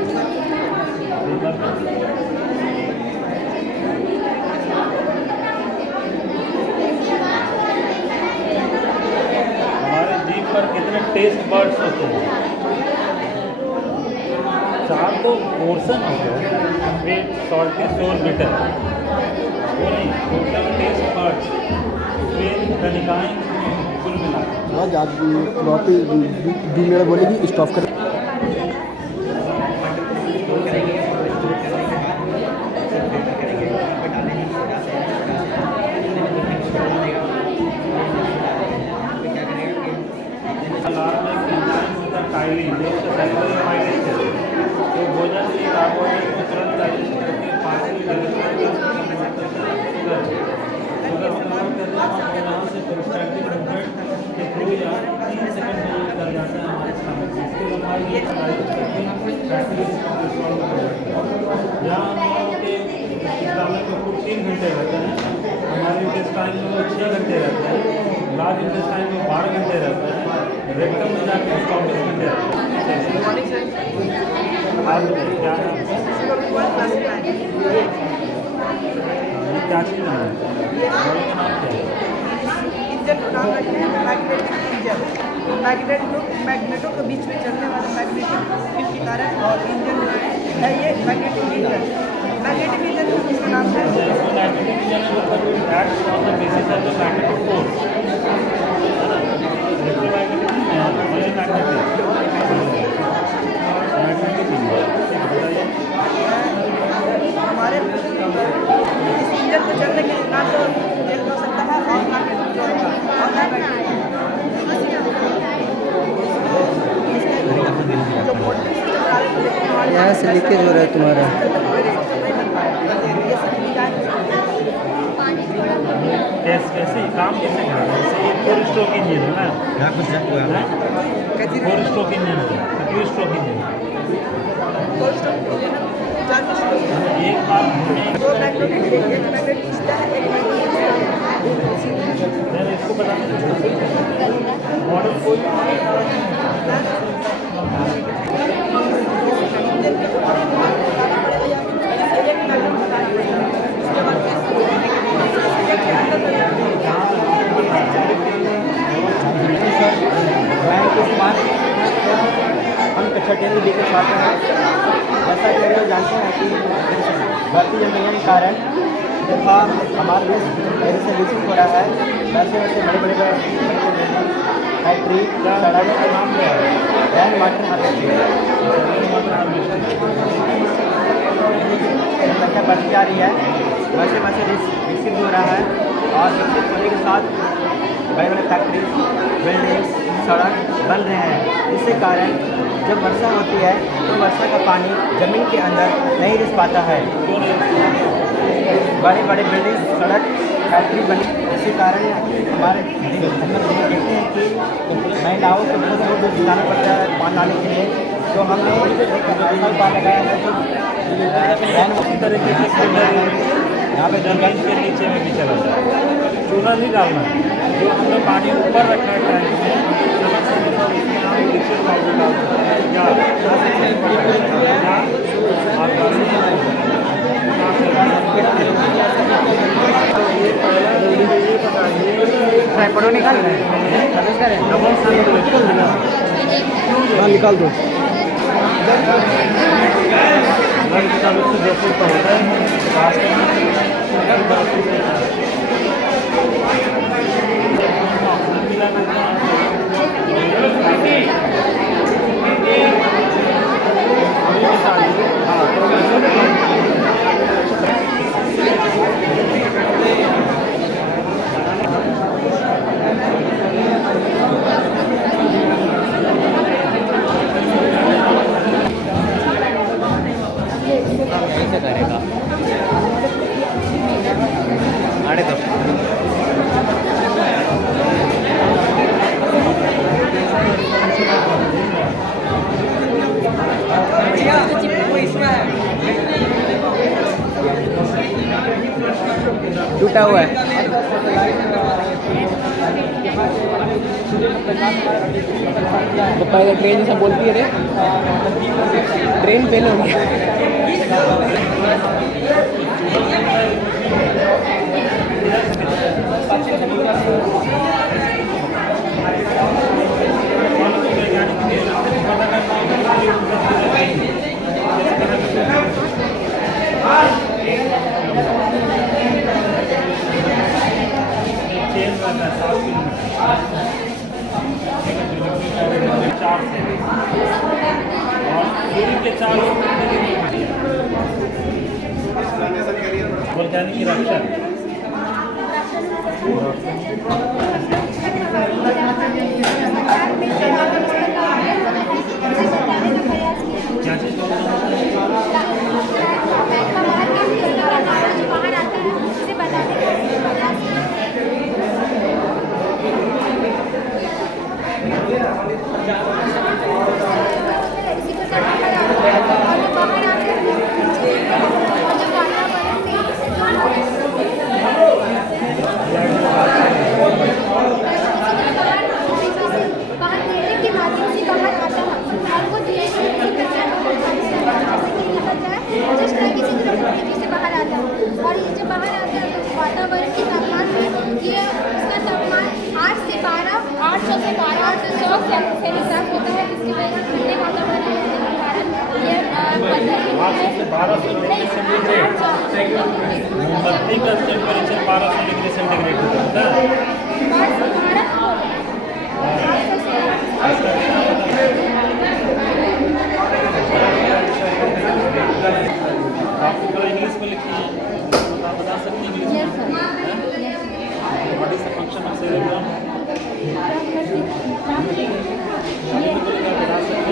हमारे जीभ पर कितने टेस्ट बर्ड्स होते हैं? 4 तो पोर्शन होते हैं, वेट सॉल्टी सोल बिटर, वो नहीं, टोटल टेस्ट बर्ड्स वे कनिकाएं कुल मिला मेरा बोलेगी स्टॉप कर। तो भोजन की कार्बोहाइड्रेट को तुरंत डाइजेस्ट करके पाचन यहाँ से पेरिस्टाल्टिक मूवमेंट के थ्रू या 3 सेकंड में ये कर जाता है हमारे स्टमक। इसके बाद ये डाइजेस्ट करके फैटी एसिड को सॉल्व कर जाता है। यहाँ हम लोगों के स्टमक में कुल 3 घंटे रहते हैं, हमारे इंटेस्टाइन में 6 घंटे रहते हैं, लार्ज इंटेस्टाइन में 12 घंटे रहते हैं, रेक्टम में जाकर 24 घंटे रहते हैं। क्या चीज़ है? मैग्नेटों के बीच में चलने वाले मैग्नेटिक फील्ड के कारण और इंजन है ये मैग्नेटिक इंजन। मैग्नेटिक इंजन इसका नाम है। Magnetic engine acts on the basis of the magnetic force. हमारे इस इंजन को चलने के लिए ना तो तेल हो सकता है और ना यहाँ से लीकेज हो रहा है तुम्हारा। कैसे काम कैसे कर रहा है? ये 4 स्ट्रोक इंजन है ना, यहाँ कुछ हुआ है 4 स्ट्रोक इंजन है, 2 स्ट्रोक इंजन एक बार मैंने इसको बता मॉडल कोई हम कक्षा 10 लेकर छात्र हैं। जैसा कि हम लोग जानते हैं कि बढ़ती जनसंख्या के कारण तथा हमारे देश पहले से विकसित हो रहा है, वैसे वैसे बड़े बड़े फैक्ट्री सड़क का नाम रैन वाटर जनसंख्या बढ़ती जा रही है, वैसे वैसे देश विकसित हो रहा है और विकसित होने के साथ बड़े बड़े फैक्ट्री बिल्डिंग्स सड़क बन रहे हैं। इसके कारण जब वर्षा होती है तो वर्षा का पानी ज़मीन के अंदर नहीं रिस पाता है। बड़े बड़े बिल्डिंग सड़क फैक्ट्री बनी, इसी कारण हमारे कहते हैं कि महिलाओं को बहुत दूर जाना पड़ता है पानी लाने के लिए। तो हमने एक बार लगाया है जो उसी तरीके से यहाँ पे जंगल के नीचे में भी चला जाए, चूना नहीं डालना है। जो हमने पानी ऊपर रखा है टैंक में, फोटो निकाल रहे हैं, निकाल दो। टूटा हुआ है। वो पहले ट्रेन जैसा बोलती है रे, ट्रेन फेल हो गया। वैज्ञानिक की रक्षा क्या चीज़ और ये जब बाहर आता है तो वातावरण के तापमान में ये उसका तापमान 8 से 800 से 100 सेल्सियस होता है, जिसकी वजह से ठंडे वातावरण के कारण ये मोमबत्ती का टेम्परेचर 1200 डिग्री सेंटीग्रेड होता है। आपको इंग्लिश में लिखी है, आप बता सकते हैं इंग्लिश में what is the function of cerebrum? बता सकते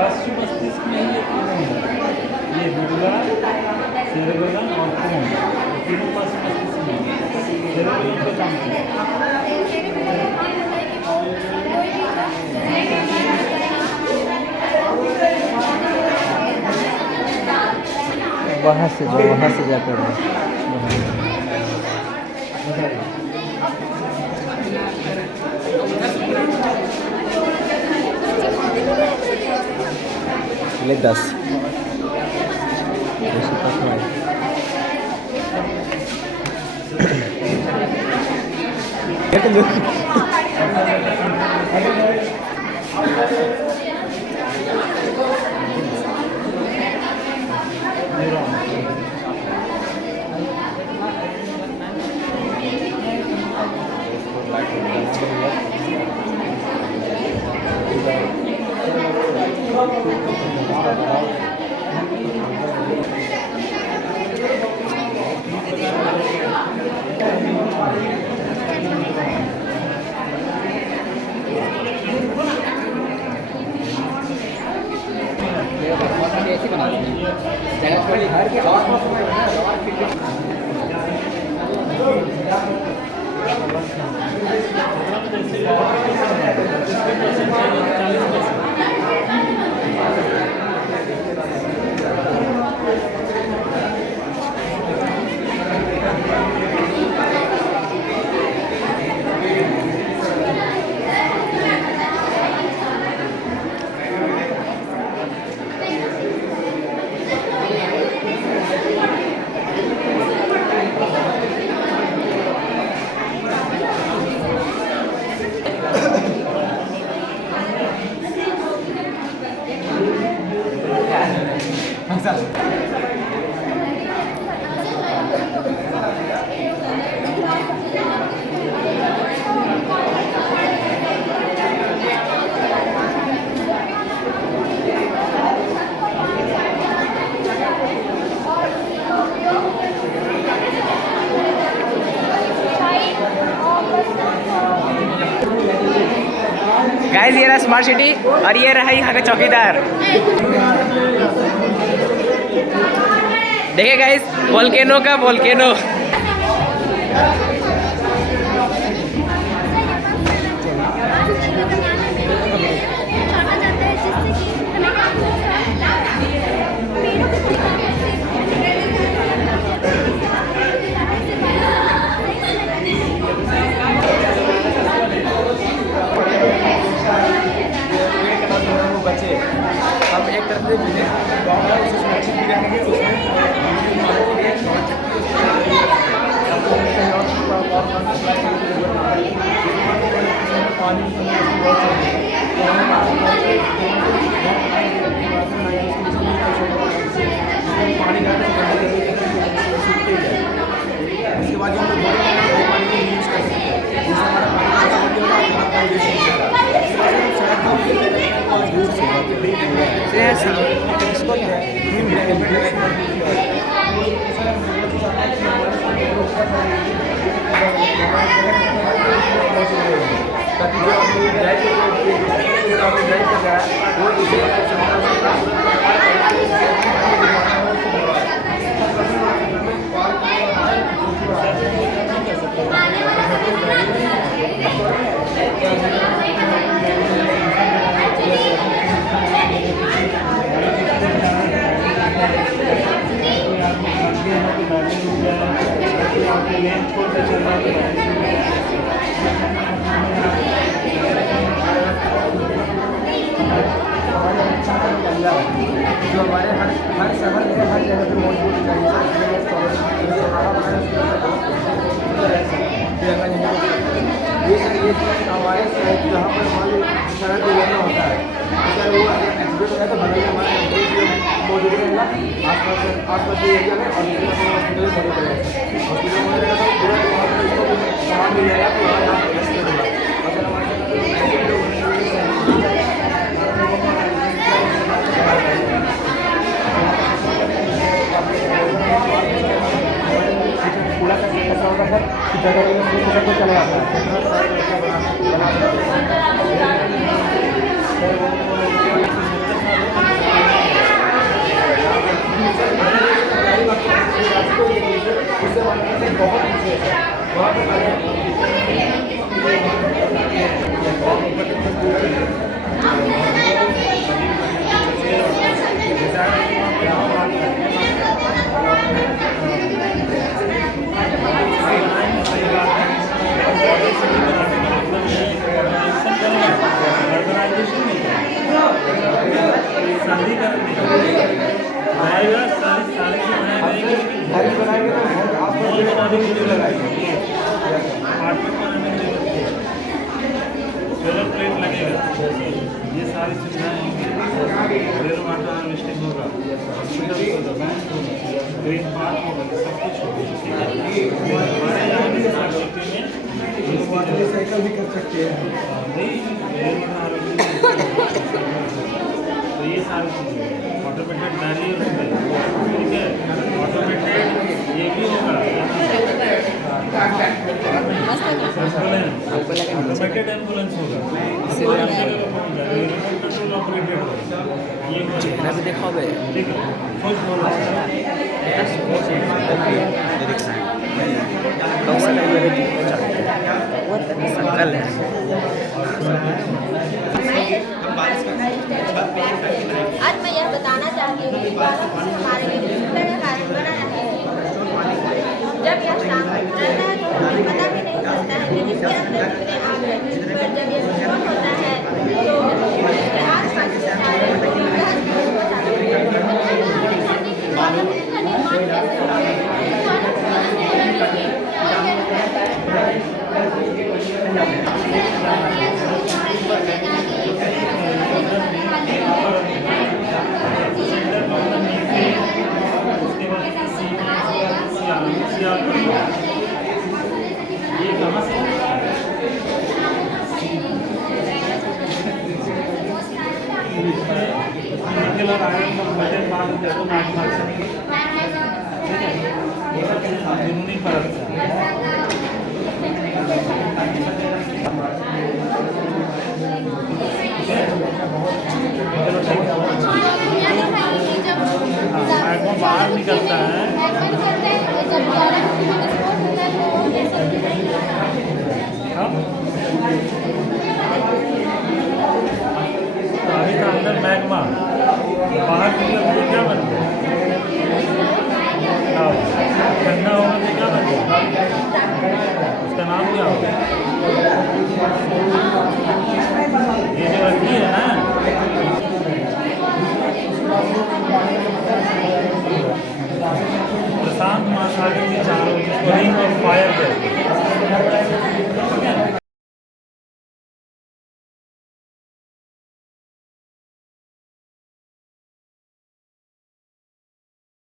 पश्चिम मस्तिष्क में ही ये बुर्ला, सेरेबेलम और कोन, तीनों पश्चिम मस्तिष्क में। सेरेबेलम पे काम किया वहाँ से जाकर ले 10 स्मार्ट सिटी और ये रहा यहाँ का चौकीदार। देखिए गाइस वोल्केनो का वोल्केनो। अब एक तरफ से उसके बाद जो हम लोग पानी को यूज कर सकते हैं, उससे हमारा जो हमारे हर सफर में हर जगह पे मौजूद ये हमारे जहाँ पर हमारे सड़क गुजरना होता है, अगर वो एक्सीडेंट हो जाए तो भले हमारे मौजूद रहेगा आसपास के एरिया में, और हॉस्पिटल में मौजूद रहेगा। हॉस्पिटल में रहेगा तो पूरा वहाँ पर इसको सामान मिल जाएगा, तो वहाँ यहाँ रेस्ट करेगा। अगर हमारे पूरा कैसा होगा सर कि जगह को चला जाता सोलर प्लेट लगेगा, ये सारी सुविधाएं रेल वाटर हार्वेस्टिंग होगा, हॉस्पिटल होगा, बैंक होगा, ग्रीन पार्क होगा, सब कुछ होगा। हमारे यहाँ भी साइकिल भी कर सकते हैं, नहीं रेल वाटर हार्वेस्टिंग, तो ये सारी चीज़ें ऑटोमेटेड बैरियर होगा, ठीक है, ऑटोमेटेड ये भी होगा, ऑटोमेटेड एम्बुलेंस होगा, कंट्रोल ऑपरेटेड होगा, ये चेहरा भी देखा होगा, ठीक है, फुल आज मैं यह बताना चाहती हूँ कि हमारे लिए चिंता का कारण बना है। जब यह शाम रहता है तो हमें पता भी नहीं चलता है कि इसके अंदर कितने आग हैं, पर जब यह विस्फोट होता है तो इसके आसपास के सारे ये कहाँ से निकल और आयरन का वजन मान देखो मैथमेटिक्स में, ठीक है, ये सब जुनूनी फर्क है। ठीक है, क्या होगा? ये जो रखी है ना, प्रशांत महासागर के चारों जिसको रिंग ऑफ फायर कहते हैं,